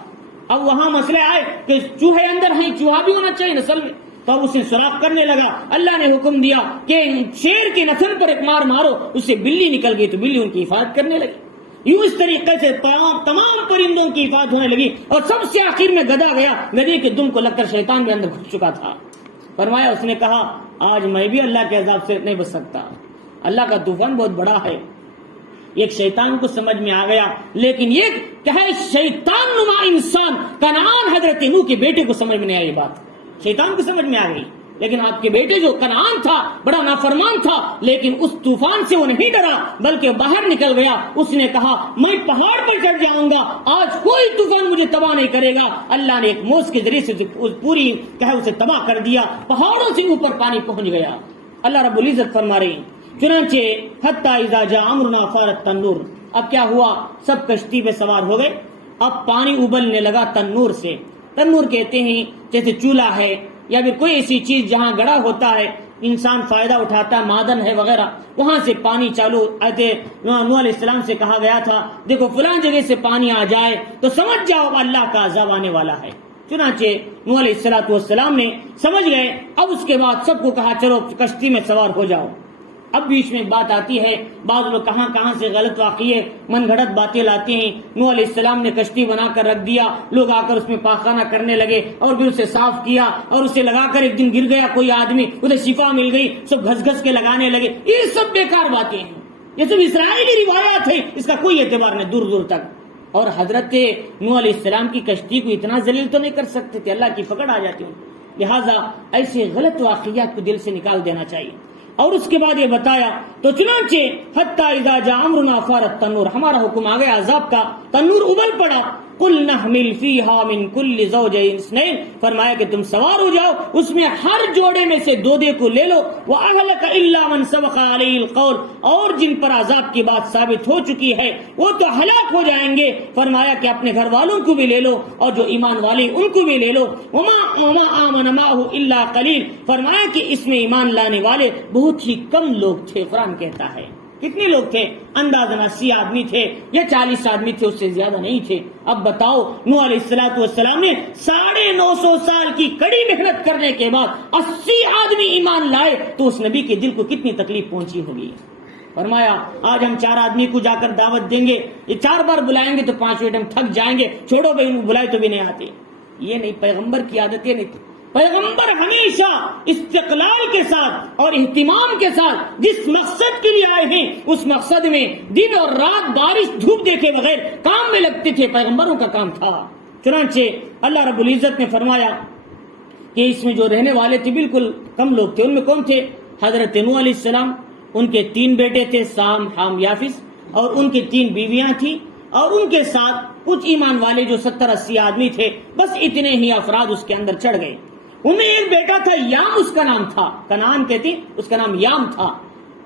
اب وہاں مسئلہ آئے کہ چوہے اندر ہیں، چوہا بھی ہونا چاہیے نسل میں، تو اسے سوراخ کرنے لگا۔ اللہ نے حکم دیا کہ شیر کے نسل پر ایک مار مارو، اس سے بلی نکل گئی تو بلی ان کی حفاظت کرنے لگی۔ یوں اس طریقے سے تمام پرندوں کی حفاظت ہونے لگی، اور سب سے آخر میں گدھا گیا، گدھے کے دم کو لگ کر شیطان بھی اندر گھس چکا تھا۔ فرمایا اس نے کہا آج میں بھی اللہ کے عذاب سے نہیں بچ سکتا، اللہ کا طوفان بہت بڑا ہے۔ ایک شیطان کو سمجھ میں آ گیا، لیکن یہ کیا ہے شیطان نما انسان کنعان حضرت نوح کے بیٹے کو سمجھ میں نہیں آئی، بات شیطان کو سمجھ میں آ گئی لیکن آپ کے بیٹے جو کنعان تھا بڑا نافرمان تھا، لیکن اس طوفان سے وہ نہیں ڈرا بلکہ باہر نکل گیا. اس نے کہا میں پہاڑ پر چڑھ جاؤں گا، آج کوئی طوفان مجھے تباہ نہیں کرے گا. اللہ نے ایک موج کے ذریعے سے پوری اسے تباہ کر دیا، پہاڑوں سے اوپر پانی پہنچ گیا. اللہ رب العزت فرما رہے ہیں چنانچہ حتی اذا جاء امرنا فارت تنور. اب کیا ہوا؟ سب کشتی پہ سوار ہو گئے. اب پانی ابلنے لگا تنور سے. تنور کہتے ہیں جیسے چولہا ہے یا پھر کوئی ایسی چیز جہاں گڑا ہوتا ہے، انسان فائدہ اٹھاتا ہے، معدن ہے وغیرہ، وہاں سے پانی چالو. نوح علیہ السلام سے کہا گیا تھا دیکھو فلاں جگہ سے پانی آ جائے تو سمجھ جاؤ اللہ کا عذاب آنے والا ہے. چنانچہ نوح علیہ السلام نے سمجھ گئے. اب اس کے بعد سب کو کہا چلو کشتی میں سوار ہو جاؤ. اب بیچ میں ایک بات آتی ہے، بعض لوگ کہاں کہاں سے غلط واقعے من گھڑت باتیں لاتے ہیں. نوح علیہ السلام نے کشتی بنا کر رکھ دیا، لوگ آ کر اس میں پاخانہ کرنے لگے اور پھر اسے صاف کیا اور اسے لگا کر ایک دن گر گیا کوئی آدمی، اسے شفا مل گئی، سب گھس گھس کے لگانے لگے. یہ سب بیکار باتیں ہیں، یہ سب اسرائیلی روایات ہیں، اس کا کوئی اعتبار نہیں دور دور تک. اور حضرت نوح علیہ السلام کی کشتی کو اتنا ذلیل تو نہیں کر سکتے تھے، اللہ کی پکڑ آ جاتی. لہٰذا ایسے غلط واقعات کو دل سے نکال دینا چاہیے. اور اس کے بعد یہ بتایا تو چنانچہ حتی اذا جاء امرنا فارت تنور، ہمارا حکم آ گیا عذاب کا، تنور ابل پڑا. قل نحمل فیہا من کل زوجین اثنین، فرمایا کہ تم سوار ہو جاؤ، اس میں ہر جوڑے میں سے دو کو لے لو. وَأَهْلَكَ إِلَّا مَنْ سَبَقَ عَلَيْهِ الْقَوْلُ، اور جن پر عذاب کی بات ثابت ہو چکی ہے وہ تو ہلاک ہو جائیں گے. فرمایا کہ اپنے گھر والوں کو بھی لے لو اور جو ایمان والے ان کو بھی لے لو. وَمَا آمَنَ مَعَهُ إِلَّا قَلِيلٌ، فرمایا کہ اس میں ایمان لانے والے بہت ہی کم لوگ تھے. قرآن کہتا ہے کتنے لوگ تھے؟ اندازاً 80 آدمی تھے یا 40 آدمی تھے، اس سے زیادہ نہیں تھے. اب بتاؤ نوح علیہ السلام نے 950 سال کی کڑی محنت کرنے کے بعد 80 آدمی ایمان لائے تو اس نبی کے دل کو کتنی تکلیف پہنچی ہوگی. فرمایا آج ہم 4 آدمی کو جا کر دعوت دیں گے، یہ 4 بار بلائیں گے تو 5 منٹ ہم تھک جائیں گے، چھوڑو بھائی ان کو بلائے تو بھی نہیں آتے. یہ نہیں، پیغمبر کی عادتیں نہیں تھی. پیغمبر ہمیشہ استقلال کے ساتھ اور اہتمام کے ساتھ جس مقصد کے لیے آئے ہیں اس مقصد میں دن اور رات بارش دھوپ دیکھے بغیر کام میں لگتے تھے. پیغمبروں کا کام تھا. چنانچہ اللہ رب العزت نے فرمایا کہ اس میں جو رہنے والے تھے بالکل کم لوگ تھے. ان میں کون تھے؟ حضرت نوح علیہ السلام، ان کے 3 بیٹے تھے سام، حام، یافس، اور ان کی 3 بیویاں تھیں اور ان کے ساتھ کچھ ایمان والے جو 70-80 آدمی تھے. بس اتنے ہی افراد اس کے اندر چڑھ گئے. ان میں ایک بیٹا تھا یام، اس کا نام تھا، کنعان کہتے اس کا نام یام تھا.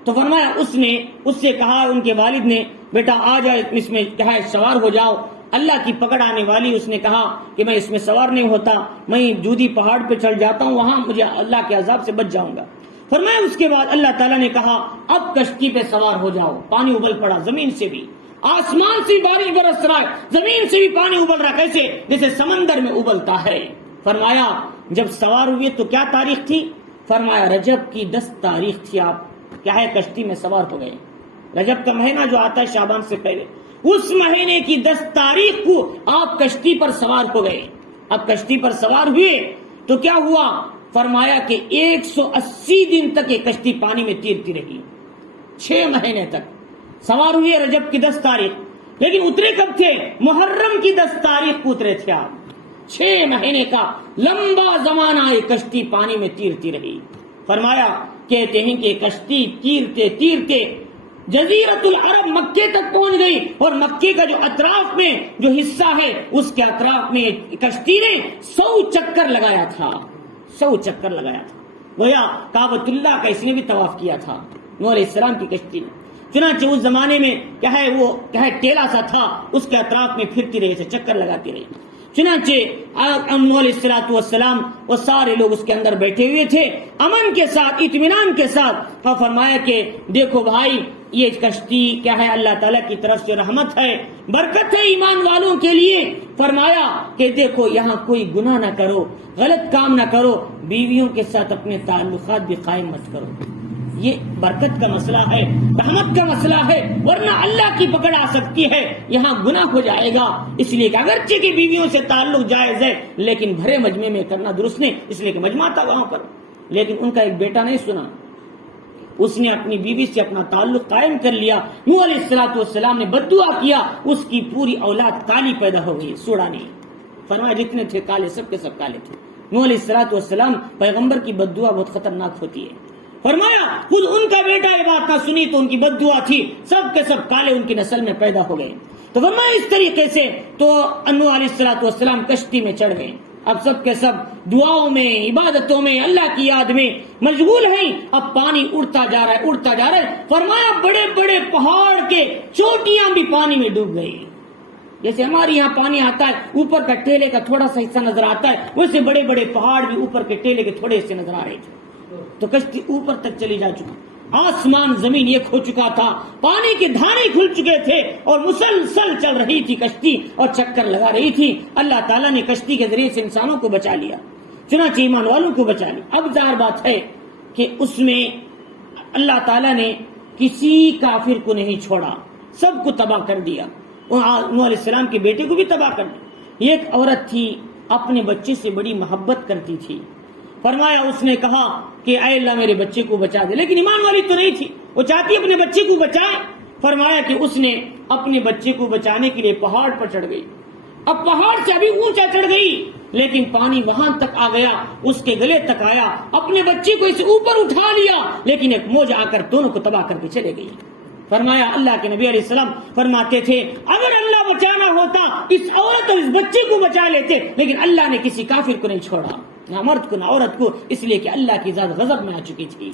تو فرمایا اس نے اس سے کہا، ان کے والد نے، بیٹا آ جاؤ اس میں کہا سوار ہو جاؤ، اللہ کی پکڑ آنے والی. اس نے کہا کہ میں اس میں سوار نہیں ہوتا، میں جودی پہاڑ پہ چڑھ جاتا ہوں، وہاں مجھے اللہ کے عذاب سے بچ جاؤں گا. فرمایا اس کے بعد اللہ تعالیٰ نے کہا اب کشتی پہ سوار ہو جاؤ. پانی ابل پڑا، زمین سے بھی، آسمان سے بارش برس رہا ہے، زمین سے بھی پانی ابل رہا، کیسے؟ جیسے سمندر میں ابلتا ہے. فرمایا جب سوار ہوئے تو کیا تاریخ تھی؟ فرمایا رجب کی 10 تاریخ تھی. آپ کیا ہے کشتی میں سوار ہو گئے. رجب کا مہینہ جو آتا ہے شعبان سے پہلے، اس مہینے کی 10 تاریخ کو آپ کشتی پر سوار ہو گئے. اب کشتی پر سوار ہوئے تو کیا ہوا؟ فرمایا کہ 180 دن تک یہ کشتی پانی میں تیرتی رہی. 6 مہینے تک سوار ہوئے رجب کی 10 تاریخ. لیکن اترے کب تھے؟ محرم کی 10 تاریخ کو اترے تھے آپ. 6 مہینے کا لمبا زمانہ یہ کشتی پانی میں تیرتی رہی. فرمایا کہتے ہیں کہ کشتی تیرتے تیرتے جزیرت العرب مکے تک پہنچ گئی، اور مکے کا جو اطراف میں جو حصہ ہے اس کے اطراف میں کشتی نے 100 چکر لگایا تھا. 100 چکر لگایا تھا. گویا کعبۃ اللہ کا اس نے بھی طواف کیا تھا نوح علیہ السلام کی کشتی نے. چنانچہ اس زمانے میں کیا ہے وہ کیا ہے ٹیلا سا تھا، اس کے اطراف میں پھرتی رہی تھے، چکر لگاتی رہی. چنانچہ نوح علیہ السلام وہ سارے لوگ اس کے اندر بیٹھے ہوئے تھے امن کے ساتھ، اطمینان کے ساتھ. اور فرمایا کہ دیکھو بھائی یہ کشتی کیا ہے اللہ تعالیٰ کی طرف سے رحمت ہے، برکت ہے ایمان والوں کے لیے. فرمایا کہ دیکھو یہاں کوئی گناہ نہ کرو، غلط کام نہ کرو، بیویوں کے ساتھ اپنے تعلقات بھی قائم مت کرو. یہ برکت کا مسئلہ ہے، رحمت کا مسئلہ ہے، ورنہ اللہ کی پکڑ آ سکتی ہے، یہاں گناہ ہو جائے گا. اس لیے کہ اگرچہ کہ بیویوں سے تعلق جائز ہے لیکن بھرے مجمع میں کرنا درست نہیں، اس لیے کہ مجمع تھا وہاں پر. لیکن ان کا ایک بیٹا نہیں سنا، اس نے اپنی بیوی سے اپنا تعلق قائم کر لیا. نوح علیہ السلام نے بددعا کیا، اس کی پوری اولاد کالی پیدا ہو گئی، سوڑا نہیں. فرمایا جتنے تھے کالے، سب کے سب کالے تھے. نوح علیہ الصلوۃ والسلام پیغمبر کی بد دعا بہت خطرناک ہوتی ہے. فرمایا خود ان کا بیٹا یہ بات نہ سنی تو ان کی بد دعا تھی، سب کے سب کالے ان کی نسل میں پیدا ہو گئے. تو فرمایا اس طریقے سے تو نوح علیہ الصلوۃ والسلام کشتی میں چڑھ گئے. اب سب کے سب دعاؤں میں، عبادتوں میں، اللہ کی یاد میں مشغول ہیں. اب پانی اڑتا جا رہا ہے، اڑتا جا رہا ہے. فرمایا بڑے بڑے پہاڑ کے چوٹیاں بھی پانی میں ڈوب گئی. جیسے ہمارے یہاں پانی آتا ہے اوپر کا ٹیلے کا تھوڑا سا حصہ نظر آتا ہے، ویسے بڑے بڑے پہاڑ بھی اوپر کے ٹیلے کے تھوڑے سے نظر آ رہے تھے. تو کشتی اوپر تک چلی جا چکی، آسمان زمین ایک ہو چکا تھا، پانی کے دھارے کھل چکے تھے اور مسلسل چل رہی تھی کشتی اور چکر لگا رہی تھی. اللہ تعالیٰ نے کشتی کے ذریعے سے انسانوں کو بچا لیا، چنانچہ ایمان والوں کو بچا لیا. اب ظاہر بات ہے کہ اس میں اللہ تعالیٰ نے کسی کافر کو نہیں چھوڑا، سب کو تباہ کر دیا. نوح علیہ السلام کے بیٹے کو بھی تباہ کر دیا. ایک عورت تھی اپنے بچے سے بڑی محبت کرتی تھی. فرمایا اس نے کہا کہ اے اللہ میرے بچے کو بچا دے، لیکن ایمان والی تو نہیں تھی، وہ چاہتی اپنے بچے کو بچائے. فرمایا کہ اس نے اپنے بچے کو بچانے کے لیے پہاڑ پر چڑھ گئی. اب پہاڑ سے ابھی اونچا چڑھ گئی لیکن پانی وہاں تک آ گیا، اس کے گلے تک آیا. اپنے بچے کو اسے اوپر اٹھا لیا لیکن ایک موج آ کر دونوں کو تباہ کر کے چلے گئی. فرمایا اللہ کے نبی علیہ السلام فرماتے تھے اگر اللہ بچانا ہوتا اس عورت اور اس بچے کو بچا لیتے، لیکن اللہ نے کسی کافر کو نہیں چھوڑا، نہ مرد کو نہ عورت کو، اس لیے کہ اللہ کی ذات غضب میں آ چکی تھی.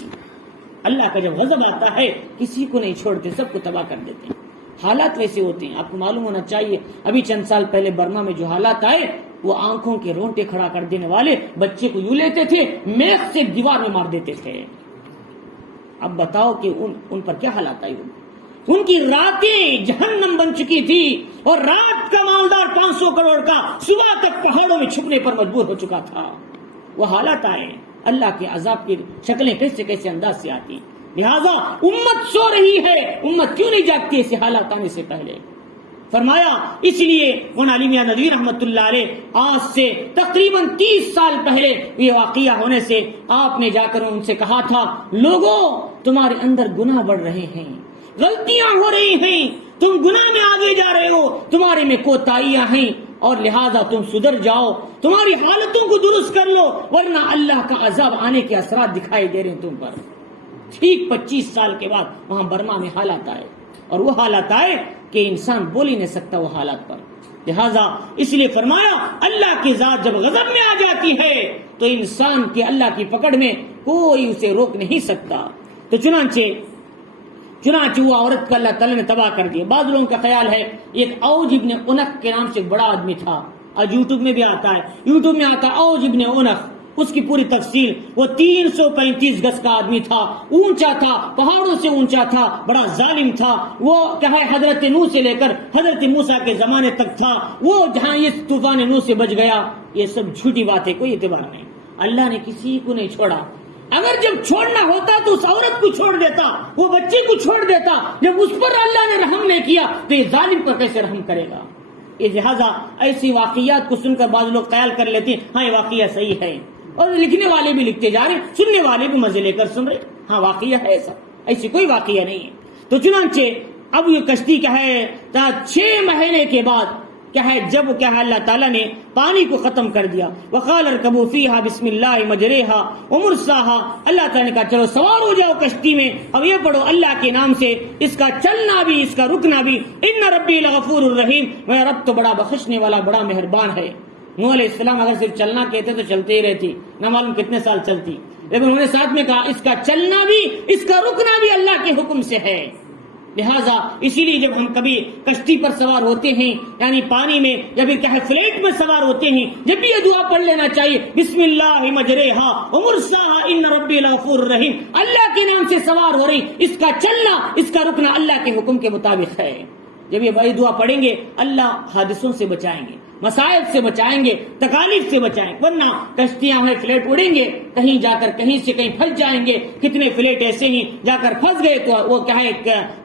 اللہ کا جب غضب آتا ہے کسی کو نہیں چھوڑتے، سب کو تباہ کر دیتے ہیں. حالات ویسے ہوتے ہیں، آپ کو معلوم ہونا چاہیے. ابھی چند سال پہلے برما میں جو حالات آئے، وہ آنکھوں کے رونٹے کھڑا کر دینے والے بچے کو یوں لیتے تھے، میخ سے دیوار میں مار دیتے تھے. اب بتاؤ کہ ان پر کیا حالات آئی ہوگی. ان کی راتیں جہنم بن چکی تھی اور رات کا مالدار 500 کروڑ کا صبح تک پہاڑوں میں چھپنے پر مجبور ہو چکا تھا. وہ حالات آئے. اللہ کے عذاب کی شکلیں کیسے کیسے انداز سے آتی. لہذا امت سو رہی ہے، امت کیوں نہیں جاگتی ایسے حالات آنے سے پہلے. فرمایا اس لیے علی میاں ندوی رحمت اللہ علیہ آج سے تقریباً 30 سال پہلے یہ واقعہ ہونے سے آپ نے جا کر ان سے کہا تھا لوگوں تمہارے اندر گناہ بڑھ رہے ہیں، غلطیاں ہو رہی ہیں، تم گناہ میں آگے جا رہے ہو، تمہارے میں کوتاہیاں ہیں اور لہذا تم سدھر جاؤ، تمہاری حالتوں کو درست کر لو ورنہ اللہ کا عذاب آنے کے اثرات دکھائی دے رہے ہیں تم پر. ٹھیک 25 سال کے بعد وہاں برما میں حالات آئے اور وہ حالات آئے کہ انسان بول ہی نہیں سکتا وہ حالات پر. لہذا اس لیے فرمایا اللہ کی ذات جب غضب میں آ جاتی ہے تو انسان کے اللہ کی پکڑ میں کوئی اسے روک نہیں سکتا. تو چنانچہ وہ عورت کو اللہ تعالیٰ نے تباہ کر دیا. بعض لوگوں کا خیال ہے ایک اوج ابن اونخ کے نام سے ایک بڑا آدمی تھا، اور یوٹیوب میں بھی آتا ہے، یوٹیوب میں آتا ہے اوج ابن اونخ، اس کی پوری تفصیل. وہ 335 گز کا آدمی تھا، اونچا تھا، پہاڑوں سے اونچا تھا، بڑا ظالم تھا. وہ کیا ہے حضرت نوح سے لے کر حضرت موسیٰ کے زمانے تک تھا. وہ جہاں اس طوفان نوح سے بچ گیا، یہ سب جھوٹی بات ہے، کوئی اعتبار نہیں. اللہ نے کسی کو نہیں چھوڑا. اگر جب چھوڑنا ہوتا تو اس عورت کو چھوڑ دیتا، وہ بچے کو چھوڑ دیتا. جب اس پر اللہ نے رحم نہیں کیا تو یہ ظالم پر کیسے رحم کرے گا. لہذا ایسی واقعات کو سن کر بعض لوگ خیال کر لیتے ہیں ہاں یہ واقعہ صحیح ہے، اور لکھنے والے بھی لکھتے جا رہے، سننے والے بھی مزے لے کر سن رہے. ہاں واقعہ ہے ایسا، ایسی کوئی واقعہ نہیں ہے. تو چنانچہ اب یہ کشتی کیا ہے 6 مہینے کے بعد کیا ہے جب کیا ہے اللہ تعالیٰ نے پانی کو ختم کر دیا. وقال ارکبوا فیہا بسم اللہ مجریہا ومرساہا، اللہ تعالیٰ نے کہا چلو سوار ہو جاؤ کشتی میں، اب یہ پڑھو اللہ کے نام سے، اس کا چلنا بھی اس کا رکنا بھی. ان ربی لغفور الرحیم، میرا رب تو بڑا بخشنے والا بڑا مہربان ہے. نوح علیہ السلام اگر صرف چلنا کہتے تو چلتے ہی رہتی، نہ معلوم کتنے سال چلتی، لیکن انہوں نے ساتھ میں کہا اس کا چلنا بھی اس کا رکنا بھی اللہ کے حکم سے ہے. لہذا اسی لیے جب ہم کبھی کشتی پر سوار ہوتے ہیں یعنی پانی میں یا پھر کیا ہے فلیٹ میں سوار ہوتے ہیں، جب بھی یہ دعا پڑھ لینا چاہیے بسم اللہ مجریہا ومرساہا ان ربی لغفور الرحیم. اللہ کے نام سے سوار ہو رہی، اس کا چلنا اس کا رکنا اللہ کے حکم کے مطابق ہے. جب یہ بڑی دعا پڑھیں گے اللہ حادثوں سے بچائیں گے، مصائب سے بچائیں گے، تکالیف سے بچائیں گے. ورنہ کشتیاں ہیں فلیٹ اڑیں گے، کہیں جا کر کہیں سے کہیں پھنس جائیں گے. کتنے فلیٹ ایسے ہی جا کر پھنس گئے تو وہ کیا ہے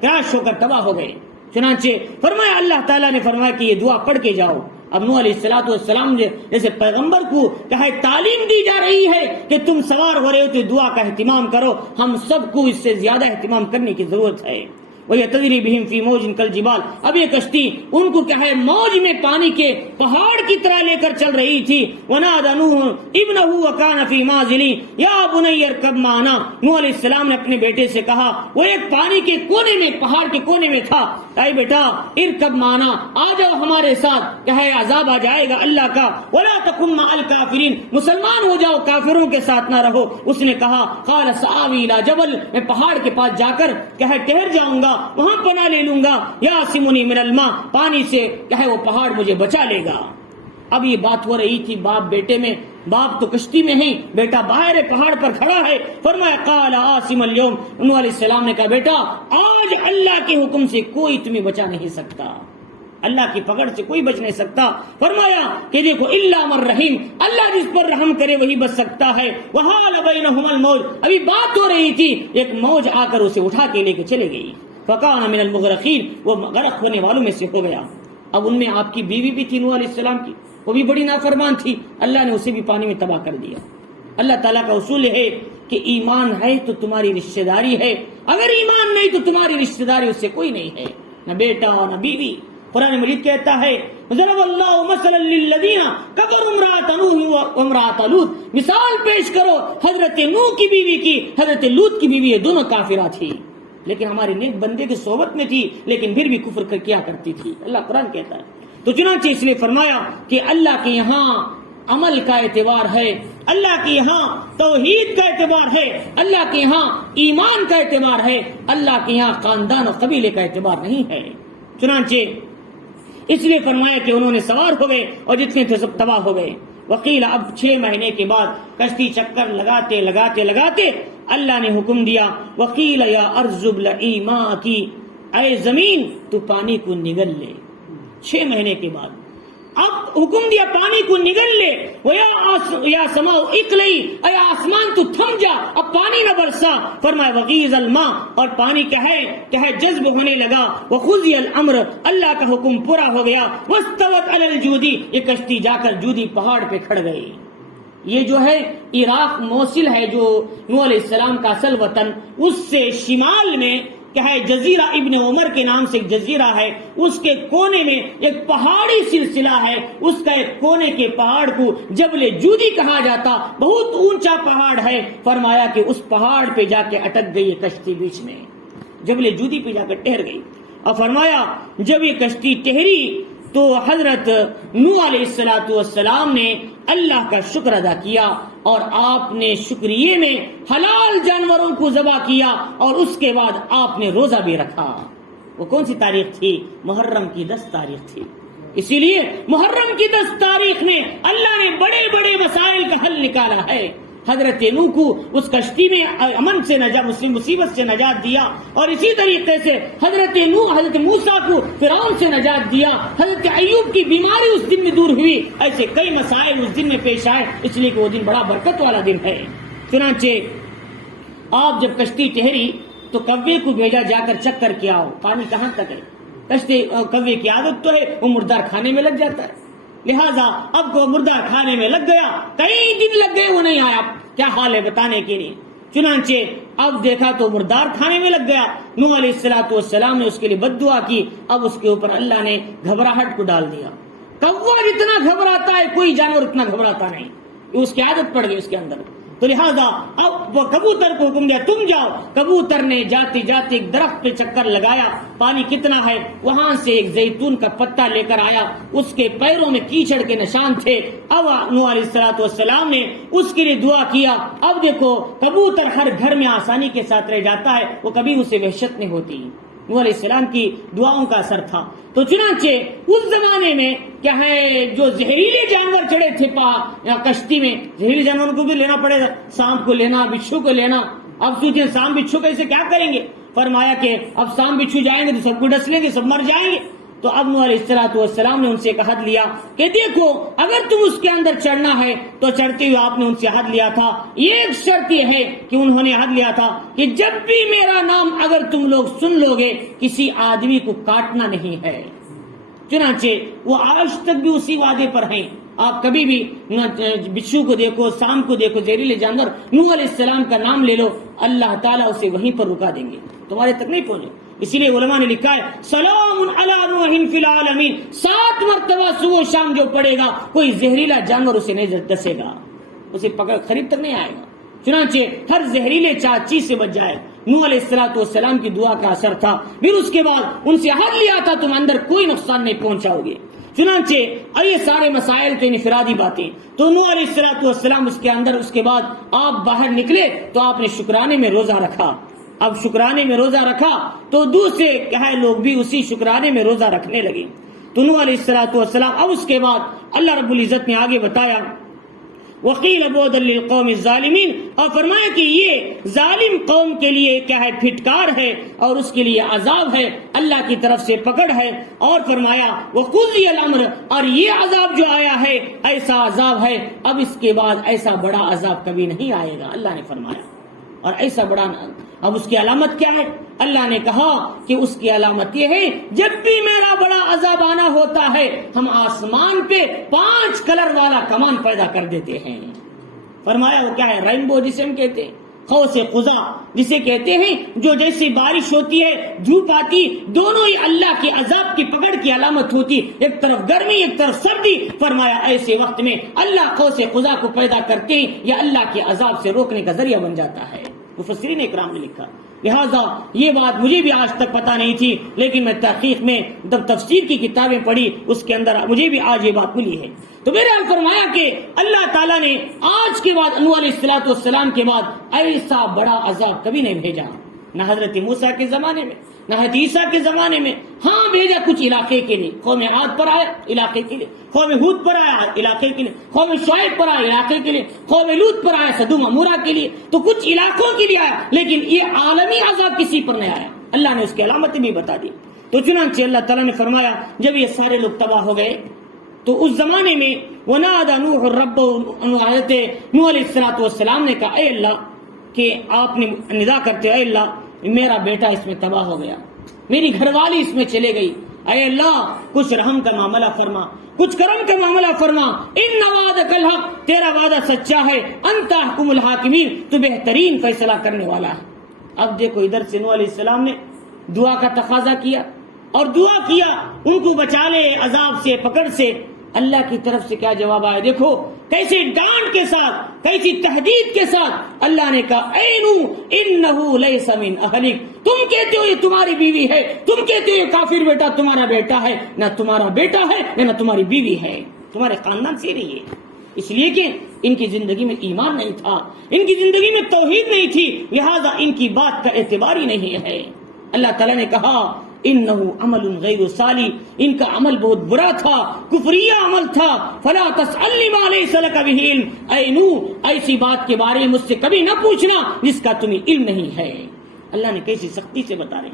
کراش ہو کر تباہ ہو گئے. چنانچہ فرمایا اللہ تعالیٰ نے فرمایا کہ یہ دعا پڑھ کے جاؤ. اب نوح علیہ الصلوۃ والسلام جیسے پیغمبر کو کیا ہے تعلیم دی جا رہی ہے کہ تم سوار ہو رہے ہو تو دعا کا اہتمام کرو. ہم سب کو اس سے زیادہ اہتمام کرنے کی ضرورت ہے. وَيَتَذْرِي بِهِمْ فِي مَوْجٍ كَالْجِبَالِ. اب یہ کشتی ان کو کیا ہے موج میں پانی کے پہاڑ کی طرح لے کر چل رہی تھی. وَنَادَى نُوحٌ ابْنَهُ وَكَانَ فِي مَعْزِلٍ يَا بُنَيَّ ارْكَبْ مَعَنَا. نوح علیہ السلام نے اپنے بیٹے سے کہا، وہ ایک پانی کے کونے میں، پہاڑ کے کونے میں تھا، اے بیٹا ارکب معنا، آ جاؤ ہمارے ساتھ، کیا ہے عذاب آ جائے گا اللہ کا. وَلَا تَكُن مَعَ الْكَافِرِينَ، مسلمان ہو جاؤ، کافروں کے ساتھ نہ رہو. اس نے کہا قَالَ سَآوِي إِلَى جَبَلٍ، میں پہاڑ کے پاس جا کر کیا ہے ٹھہر جاؤں گا، وہاں پناہ لے لوں گا. يَعْصِمُنِي مِنَ الْمَاءِ، پانی سے کیا ہے وہ پہاڑ مجھے بچا لے گا. اب یہ بات ہو رہی تھی باپ بیٹے میں، باپ تو کشتی میں ہے، بیٹا باہر ہے، پہاڑ پر کھڑا ہے. فرمایا قال عاصم اليوم، نوح علیہ السلام نے کہا بیٹا آج اللہ کے حکم سے کوئی تمہیں بچا نہیں سکتا، اللہ کی پکڑ سے کوئی بچ نہیں سکتا. فرمایا کہ دیکھو الا من رحیم، اللہ جس پر رحم کرے وہی بچ سکتا ہے. وحال بینہما الموج، ابھی بات ہو رہی تھی، ایک موج آ کر اسے اٹھا کے لے کے چلے گئی. فکان من المغرقین، وہ غرق ہونے والوں میں سے ہو گیا. اب ان میں آپ کی بیوی بھی تھی نوح علیہ السلام کی، وہ بھی بڑی نافرمان تھی، اللہ نے اسے بھی پانی میں تباہ کر دیا. اللہ تعالیٰ کا اصول ہے کہ ایمان ہے تو تمہاری رشتہ داری ہے، اگر ایمان نہیں تو تمہاری رشتہ داری اس سے کوئی نہیں ہے، نہ بیٹا اور نہ بیوی. قرآن مجید کہتا ہے ضرب اللہ مثلا للذین کفروا امرأۃ نوح وامرأۃ لوط، مثال پیش کرو حضرت نوح کی بیوی کی، حضرت لوط کی بیوی، یہ دونوں کافرہ تھی، لیکن ہمارے نیک بندے کی صحبت میں تھی، لیکن پھر بھی کفر کیا کرتی تھی. اللہ قرآن کہتا ہے. تو چنانچہ اس لیے فرمایا کہ اللہ کے یہاں عمل کا اعتبار ہے، اللہ کے یہاں توحید کا اعتبار ہے، اللہ کے یہاں ایمان کا اعتبار ہے، اللہ کے یہاں خاندان اور قبیلے کا اعتبار نہیں ہے. چنانچہ اس لیے فرمایا کہ انہوں نے سوار ہو گئے اور جتنے تھے سب تباہ ہو گئے. وقیل، اب 6 مہینے کے بعد کشتی چکر لگاتے لگاتے لگاتے اللہ نے حکم دیا وقیل یا ارض ابلعی ماءکی، اے زمین تو پانی کو نگل لے. 6 مہینے کے بعد اب حکم دیا پانی کو نگل لے. یا سماء اقلعی، اے آسمان تو تھم جا، اب پانی نہ برسا. فرمایا وغیض الماء، اور پانی کیا ہے جذب ہونے لگا. وقضی الامر، اللہ کا حکم پورا ہو گیا. واستوت علی الجودی، یہ کشتی جا کر جودی پہاڑ پہ کھڑ گئی. یہ جو ہے عراق موصل ہے جو نوح علیہ السلام کا اصل وطن، اس سے شمال میں کیا ہے جزیرہ ابن عمر کے نام سے ایک جزیرہ ہے، اس کے کونے میں ایک پہاڑی سلسلہ ہے، اس کا ایک کونے کے پہاڑ کو جبل جودی کہا جاتا، بہت اونچا پہاڑ ہے. فرمایا کہ اس پہاڑ پہ جا کے اٹک گئی کشتی، بیچ میں جبل جودی پہ جا کر ٹھہر گئی. اور فرمایا جب یہ کشتی ٹھہری تو حضرت نوح علیہ السلام نے اللہ کا شکر ادا کیا، اور آپ نے شکریہ میں حلال جانوروں کو ذبح کیا، اور اس کے بعد آپ نے روزہ بھی رکھا. وہ کون سی تاریخ تھی؟ محرم کی 10 تاریخ تھی. اسی لیے محرم کی 10 تاریخ میں اللہ نے بڑے بڑے مسائل کا حل نکالا ہے. حضرت نوح کو اس کشتی میں امن سے نجات، مصیبت سے نجات دیا، اور اسی طریقے سے حضرت نوح حضرت موسیٰ کو فرعون سے نجات دیا. حضرت ایوب کی بیماری اس دن میں دور ہوئی. ایسے کئی مسائل اس دن میں پیش آئے، اس لیے کہ وہ دن بڑا برکت والا دن ہے. چنانچہ آپ جب کشتی ٹھہری تو کوے کو بھیجا جا کر چیک کر کے آؤ پانی کہاں تک ہے. کشتی کوے کی عادت تو ہے وہ مردار کھانے میں لگ جاتا ہے، لہذا اب کو مردہ کھانے میں لگ گیا، کئی دن لگ گئے وہ نہیں آیا. کیا حال ہے بتانے کے لیے. چنانچہ اب دیکھا تو مردار کھانے میں لگ گیا. نوح علیہ السلام نے اس کے لیے بد دعا کی. اب اس کے اوپر اللہ نے گھبراہٹ کو ڈال دیا. کوا جتنا گھبراتا ہے کوئی جانور اتنا گھبراتا نہیں، اس کی عادت پڑ گئی اس کے اندر. تو لہذا اب وہ کبوتر کو حکم دیا تم جاؤ. کبوتر نے جاتے جاتے ایک درخت پہ چکر لگایا، پانی کتنا ہے، وہاں سے ایک زیتون کا پتا لے کر آیا. اس کے پیروں میں کیچڑ کے نشان تھے. اب نوح علیہ السلام نے اس کے لیے دعا کیا. اب دیکھو کبوتر ہر گھر میں آسانی کے ساتھ رہ جاتا ہے، وہ کبھی اسے وحشت نہیں ہوتی. نوح علیہ السلام کی دعاؤں کا اثر تھا. تو چنانچہ اس زمانے میں کیا ہے جو زہریلے جانور چڑھے تھے کشتی میں، زہریلے جانوروں کو بھی لینا پڑے گا، سانپ کو لینا، بچھو کو لینا. اب سوچیں سانپ بچھو کیسے کیا کریں گے. فرمایا کہ اب سانپ بچھو جائیں گے تو سب کو ڈس لیں گے، سب مر جائیں گے. تو اب نوح علیہ السلام نے ان سے ایک عہد لیا کہ دیکھو اگر تم اس کے اندر چڑھنا ہے تو چڑھتے ہوئے آپ نے ان سے عہد لیا تھا. یہ ایک شرط یہ ہے کہ انہوں نے عہد لیا تھا کہ جب بھی میرا نام اگر تم لوگ سن لو گے کسی آدمی کو کاٹنا نہیں ہے. چنانچہ وہ آج تک بھی اسی وعدے پر ہیں. آپ کبھی بھی بچھو کو دیکھو، سانپ کو دیکھو، زہریلے جانور، نوح علیہ السلام کا نام لے لو، اللہ تعالیٰ اسے وہیں پر رکا دیں گے، تمہارے تک نہیں پہنچے. اسی لیے علماء نے لکھا ہے سلام علی نوح فی العالمین، 7 مرتبہ صبح و شام جو پڑھے گا کوئی زہریلا جانور اسے نہیں ڈسے گا، اسے پکڑ خرید تک نہیں آئے گا، چنانچہ ہر زہریلے چیز سے بچ جائے۔ نوح علیہ السلام کی دعا کا اثر تھا، پھر اس کے بعد ان سے حل لیا تھا تم اندر کوئی نقصان نہیں پہنچاؤ گے۔ چنانچہ یہ سارے مسائل تو انفرادی باتیں، تو نوح علیہ السلام اس کے اندر، اس کے بعد آپ باہر نکلے تو آپ نے شکرانے میں روزہ رکھا۔ اب شکرانے میں روزہ رکھا تو دوسرے لوگ بھی اسی شکرانے میں روزہ رکھنے لگے۔ تو نوح علیہ السلام اب اس کے بعد اللہ رب العزت نے آگے بتایا وقیل بعدا للقوم الظالمین، اور فرمایا کہ یہ ظالم قوم کے لیے کیا ہے، پھٹکار ہے اور اس کے لیے عذاب ہے، اللہ کی طرف سے پکڑ ہے۔ اور فرمایا وقضی الامر، اور یہ عذاب جو آیا ہے ایسا عذاب ہے، اب اس کے بعد ایسا بڑا عذاب کبھی نہیں آئے گا، اللہ نے فرمایا۔ اور ایسا بڑا، اب اس کی علامت کیا ہے؟ اللہ نے کہا کہ اس کی علامت یہ ہے جب بھی میرا بڑا عذاب آنا ہوتا ہے ہم آسمان پہ 5 کلر والا کمان پیدا کر دیتے ہیں۔ فرمایا وہ کیا ہے؟ رینبو جسے ہم کہتے ہیں، قوس قزح جسے کہتے ہیں، جو جیسے بارش ہوتی ہے، دھوپ آتی، دونوں ہی اللہ کے عذاب کی پکڑ کی علامت ہوتی، ایک طرف گرمی ایک طرف سردی۔ فرمایا ایسے وقت میں اللہ قوس قزح کو پیدا کرتے ہیں، یا اللہ کے عذاب سے روکنے کا ذریعہ بن جاتا ہے۔ مفسرین اکرام نے لکھا، لہذا یہ بات مجھے بھی آج تک پتا نہیں تھی، لیکن میں تحقیق میں جب تفسیر کی کتابیں پڑھی اس کے اندر مجھے بھی آج یہ بات ملی ہے۔ تو میرے فرمایا کہ اللہ تعالیٰ نے آج کے بعد نوح علیہ السلام کے بعد ایسا بڑا عذاب کبھی نہیں بھیجا، نہ حضرت موسیٰ کے زمانے میں نہ حضرت عیسیٰ کے زمانے میں۔ ہاں بھیجا کچھ علاقے کے لیے، قوم عاد پر آیا علاقے کے لیے، قوم ہود پر آیا علاقے کے لیے، قوم شعیب پر آیا علاقے کے لیے، قوم لوط پر آیا سدوم عمورہ کے لیے، تو کچھ علاقوں کے لیے آیا، لیکن یہ عالمی عذاب کسی پر نہیں آیا۔ اللہ نے اس کی علامتیں بھی بتا دی۔ تو چنانچہ اللہ تعالیٰ نے فرمایا جب یہ سارے لوگ تباہ ہو گئے تو اس زمانے میں وَنَادَى نُوحٌ رَبَّهُ، حضرت نوح علیہ السلام نے کہا اے اللہ، کہ آپ نے ندا کرتے اے اللہ میرا بیٹا اس میں تباہ ہو گیا، میری گھر والی اس میں چلے گئی، اے اللہ کچھ رحم کا معاملہ فرما، کچھ کرم کا معاملہ فرما، ان وعدک الحق، تیرا وعدہ سچا ہے، انت احکم الحاکمین، تو بہترین فیصلہ کرنے والا ہے۔ اب دیکھو ادھر سے نوح علیہ السلام نے دعا کا تقاضا کیا اور دعا کیا ان کو بچا لے عذاب سے، پکڑ سے۔ اللہ کی طرف سے کیا جواب آیا؟ دیکھو کیسے ڈانٹ کے ساتھ، کیسی تہدید کے ساتھ اللہ نے کہا اے نوح انہ لیس من اہلک، تم کہتے ہو یہ تمہاری بیوی ہے، تم کہتے ہو یہ کافر بیٹا تمہارا بیٹا ہے، نہ تمہارا بیٹا ہے نہ تمہاری بیوی ہے، تمہارے خاندان سے نہیں ہے، اس لیے کہ ان کی زندگی میں ایمان نہیں تھا، ان کی زندگی میں توحید نہیں تھی، لہذا ان کی بات کا اعتبار ہی نہیں ہے۔ اللہ تعالیٰ نے کہا انہ عمل غیر صالح، ان کا عمل بہت برا تھا، کفریہ عمل تھا، فلا تسألنی ما لیس لک بہ علم، اے نوح ایسی بات کے بارے میں مجھ سے کبھی نہ پوچھنا جس کا تمہیں علم نہیں ہے۔ اللہ نے کیسی سختی سے بتا رہے،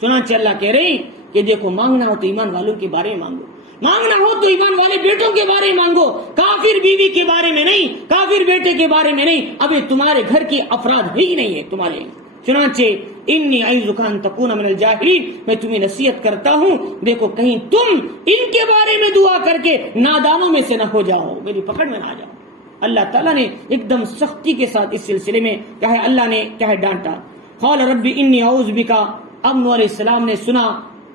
چنانچہ اللہ کہہ رہے کہ دیکھو مانگنا ہو تو ایمان والوں کے بارے میں مانگو، مانگنا ہو تو ایمان والے بیٹوں کے بارے میں مانگو، کافر بیوی کے بارے میں نہیں، کافر بیٹے کے بارے میں نہیں، ابھی تمہارے گھر کے افراد ہی نہیں ہے تمہارے۔ چنانچہ انی اعوذک ان تکون من الجاہلین، میں تمہیں نصیحت کرتا ہوں دیکھو کہیں تم ان کے بارے میں دعا کر کے نادانوں میں سے نہ ہو جاؤ، میری پکڑ میں نہ آ جاؤ۔ اللہ تعالیٰ نے ایک دم سختی کے ساتھ اس سلسلے میں کیا ہے، اللہ نے کیا ہے ڈانٹا۔ قال رب انی اعوذ بک، اب نوح علیہ السلام نے سنا،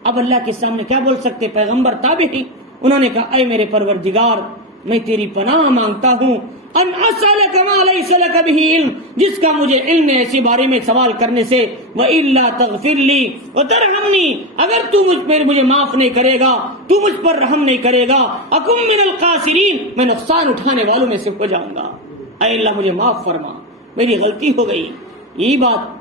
اب اللہ کے سامنے کیا بول سکتے، پیغمبر تابع ہی، انہوں نے کہا اے میرے پروردگار میں تیری پناہ مانگتا ہوں ان اسألک ما لیس لک بہ علم، جس کا مجھے علم ہے اسی بارے میں سوال کرنے سے، وَإِلَّا تَغْفِرْ لِي وَتَرْحَمْنِي، اگر تو مجھے معاف نہیں کرے گا، تو مجھ پر رحم نہیں کرے گا، اکم من الخاسرین، میں نقصان اٹھانے والوں میں سے ہو جاؤں گا، اے اللہ مجھے معاف فرما، میری غلطی ہو گئی۔ یہی بات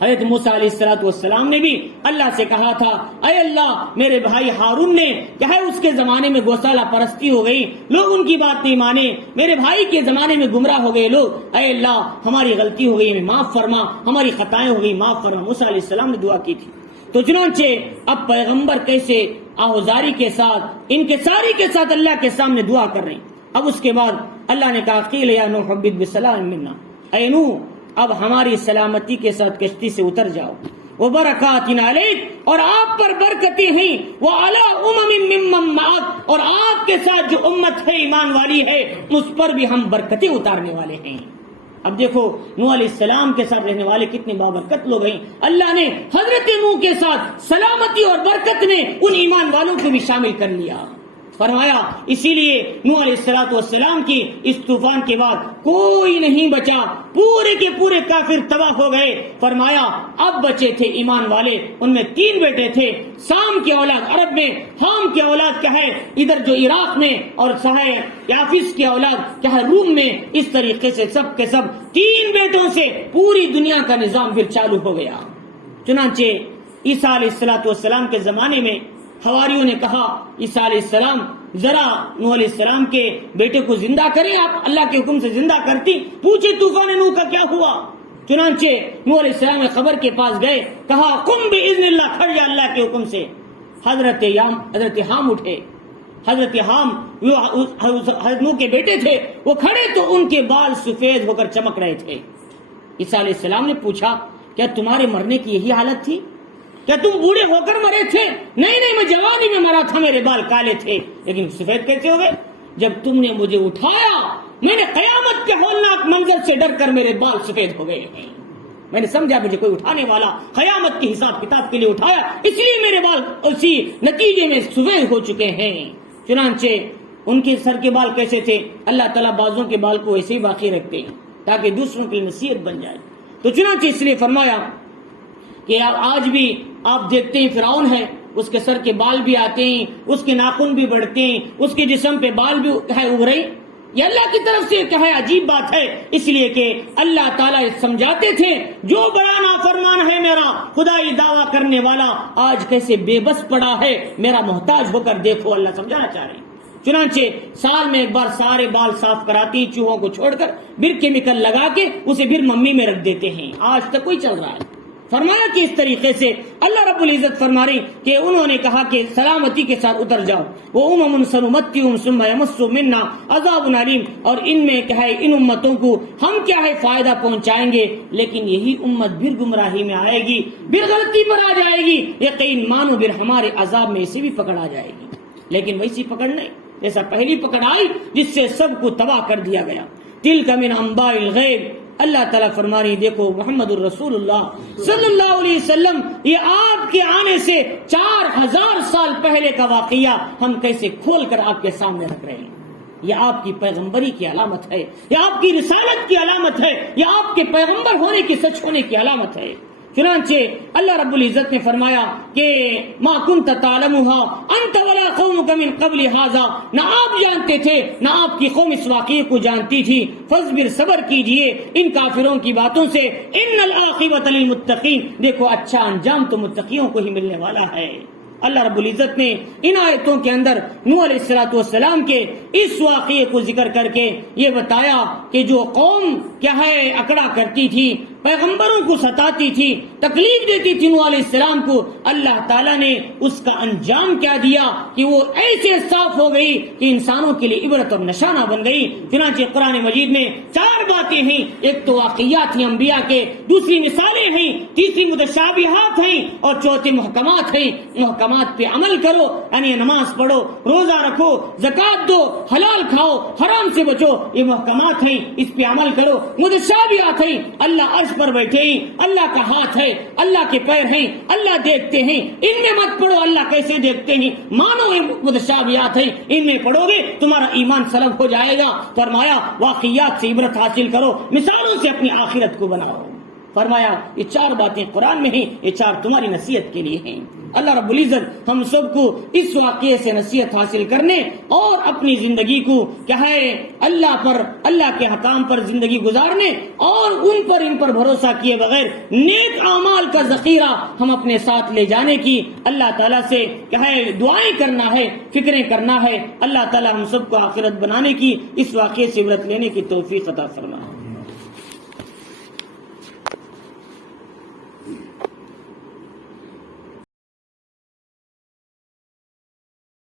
حضرت موسیٰ علیہ السلام نے بھی اللہ سے کہا تھا اے اللہ میرے بھائی ہارون نے کیا ہے اس کے زمانے میں گوسالہ پرستی ہو گئی، لوگ ان کی بات نہیں مانے، میرے بھائی کے زمانے میں گمراہ ہو گئے لوگ، اے اللہ ہماری غلطی ہو گئی ہمیں معاف فرما، ہماری خطائیں ہو گئی معاف فرما۔ موسیٰ علیہ السلام نے دعا کی تھی۔ تو چنانچہ اب پیغمبر کیسے آہوزاری کے ساتھ انکساری کے ساتھ اللہ کے سامنے دعا کر رہے ہیں۔ اب اس کے بعد اللہ نے کہا قیل یا نوح اہبط بسلام منا، اے نوح اب ہماری سلامتی کے ساتھ کشتی سے اتر جاؤ، وبرکات علیک، اور آپ پر برکتیں ہیں، وعلی امم ممن معک، اور آپ کے ساتھ جو امت ہے ایمان والی ہے اس پر بھی ہم برکتیں اتارنے والے ہیں۔ اب دیکھو نوح علیہ السلام کے ساتھ رہنے والے کتنے بابرکت لوگ ہیں. اللہ نے حضرت نوح کے ساتھ سلامتی اور برکت نے ان ایمان والوں کو بھی شامل کر لیا. فرمایا اسی لیے نوح علیہ السلام کی اس طوفان کے بعد کوئی نہیں بچا، پورے کے پورے کافر تباہ ہو گئے. فرمایا اب بچے تھے ایمان والے، ان میں 3 بیٹے تھے. سام کی اولاد عرب میں، حام کی اولاد کیا ہے ادھر جو عراق میں، اور یافس کی اولاد کیا ہے روم میں. اس طریقے سے سب کے سب 3 بیٹوں سے پوری دنیا کا نظام پھر چالو ہو گیا. چنانچہ عیسیٰ علیہ السلام کے زمانے میں حواریوں نے کہا عیسیٰ علیہ السلام ذرا نوح علیہ السلام کے بیٹے کو زندہ کریں. آپ اللہ کے حکم سے زندہ کرتی، پوچھے طوفان نوح کا کیا ہوا. چنانچہ نوح علیہ السلام خبر کے پاس گئے، کہا قم باذن اللہ، کھڑ جا اللہ کے حکم سے. حضرت حام اٹھے. حضرت حام حضرت نوح کے بیٹے تھے، وہ کھڑے تو ان کے بال سفید ہو کر چمک رہے تھے. عیسیٰ علیہ السلام نے پوچھا کیا تمہارے مرنے کی یہی حالت تھی؟ کیا تم بوڑھے ہو کر مرے تھے؟ نہیں، میں جوانی میں مرا تھا، میرے بال کالے تھے، لیکن سفید کیسے ہو گئے؟ جب تم نے مجھے اٹھایا، میں نے قیامت کے ہولناک منظر سے ڈر کر میرے بال سفید ہو گئے ہیں. میں نے سمجھا مجھے کوئی اٹھانے والا قیامت کی حساب کتاب کے لیے اٹھایا، اس لیے میرے بال اسی نتیجے میں سفید ہو چکے ہیں. چنانچہ ان کے سر کے بال کیسے تھے؟ اللہ تعالیٰ بعضوں کے بال کو ایسے ہی باقی رکھتے ہیں تاکہ دوسروں کی نصیحت بن جائے. تو چنانچہ اس لیے فرمایا کہ آج بھی آپ دیکھتے ہیں فرعون ہے، اس کے سر کے بال بھی آتے ہیں، اس کے ناخن بھی بڑھتے ہیں، اس کے جسم پہ بال بھی ابھرے. یہ اللہ کی طرف سے کیا ہے عجیب بات ہے. اس لیے کہ اللہ تعالیٰ سمجھاتے تھے جو بڑا نافرمان ہے میرا، خدائی دعویٰ کرنے والا آج کیسے بے بس پڑا ہے، میرا محتاج ہو کر دیکھو. اللہ سمجھانا چاہ رہے ہیں. چنانچہ سال میں ایک بار سارے بال صاف کراتی، چوہوں کو چھوڑ کر پھر کیمیکل لگا کے اسے پھر ممی میں رکھ دیتے ہیں. آج تک کوئی چل رہا ہے. فرمایا کہ اس طریقے سے اللہ رب العزت فرما رہی کہ انہوں نے کہا کہ سلامتی کے ساتھ اتر جاؤ. وہ امم سنمتعہم ثم یمسوا منا عذاب علیم، اور ان میں کیا ہے ان امتوں کو ہم کیا ہے فائدہ پہنچائیں گے، لیکن یہی امت پھر گمراہی میں آئے گی، پھر غلطی پر آ جائے گی. یقین مانو پھر ہمارے عذاب میں اسے بھی پکڑ آ جائے گی. لیکن ویسی پکڑ نہیں جیسا پہلی پکڑ آئی جس سے سب کو تباہ کر دیا گیا. تلک من انباء الغیب. اللہ تعالیٰ فرما رہی دیکھو محمد الرسول اللہ صلی اللہ علیہ وسلم، یہ آپ کے آنے سے 4000 سال پہلے کا واقعہ ہم کیسے کھول کر آپ کے سامنے رکھ رہے ہیں. یہ آپ کی پیغمبری کی علامت ہے، یہ آپ کی رسالت کی علامت ہے، یہ آپ کے پیغمبر ہونے کی، سچ ہونے کی علامت ہے. چنانچہ اللہ رب العزت نے فرمایا کہ ما کنت تعلمها انت ولا قومك من قبل هذا، نہ آپ جانتے تھے نہ آپ کی قوم اس واقعے کو جانتی تھی. فاصبر، صبر کیجئے ان کافروں کی باتوں سے. ان العاقبۃ للمتقین، دیکھو اچھا انجام تو متقیوں کو ہی ملنے والا ہے. اللہ رب العزت نے ان آیتوں کے اندر نوح علیہ السلام کے اس واقعے کو ذکر کر کے یہ بتایا کہ جو قوم کیا ہے اکڑا کرتی تھی، پیغمبروں کو ستاتی تھی، تکلیف دیتی تھی نوح علیہ السلام کو، اللہ تعالیٰ نے اس کا انجام کیا دیا کہ وہ ایسے صاف ہو گئی کہ انسانوں کے لیے عبرت اور نشانہ بن گئی. چنانچہ قرآن مجید میں 4 باتیں ہیں. ایک تو واقعات ہیں انبیاء کے، دوسری مثالیں ہیں، تیسری متشابہات ہیں، اور چوتھی محکمات ہیں. محکمات پہ عمل کرو، یعنی نماز پڑھو، روزہ رکھو، زکات دو، حلال کھاؤ، حرام سے بچو، یہ محکمات ہیں، اس پہ عمل کرو. متشابہات ہیں، اللہ عرش پر بیٹھے ہیں، اللہ کا ہاتھ ہے، اللہ کے پیر ہیں، اللہ دیکھتے ہیں، ان میں مت پڑھو اللہ کیسے دیکھتے ہیں، مانو یہ متشابہات ہیں، ان میں پڑھو گے تمہارا ایمان سلب ہو جائے گا. فرمایا واقعات سے عبرت حاصل کرو، مثالوں سے اپنی آخرت کو بناؤ. فرمایا یہ 4 باتیں قرآن میں ہیں، یہ 4 تمہاری نصیحت کے لیے ہیں. اللہ رب العزت ہم سب کو اس واقعے سے نصیحت حاصل کرنے اور اپنی زندگی کو کیا ہے اللہ کے حکام پر زندگی گزارنے اور ان پر بھروسہ کیے بغیر نیک اعمال کا ذخیرہ ہم اپنے ساتھ لے جانے کی اللہ تعالیٰ سے کیا ہے دعائیں کرنا ہے، فکریں کرنا ہے. اللہ تعالیٰ ہم سب کو آخرت بنانے کی، اس واقعے سے عبرت لینے کی توفیق عطا فرمائے.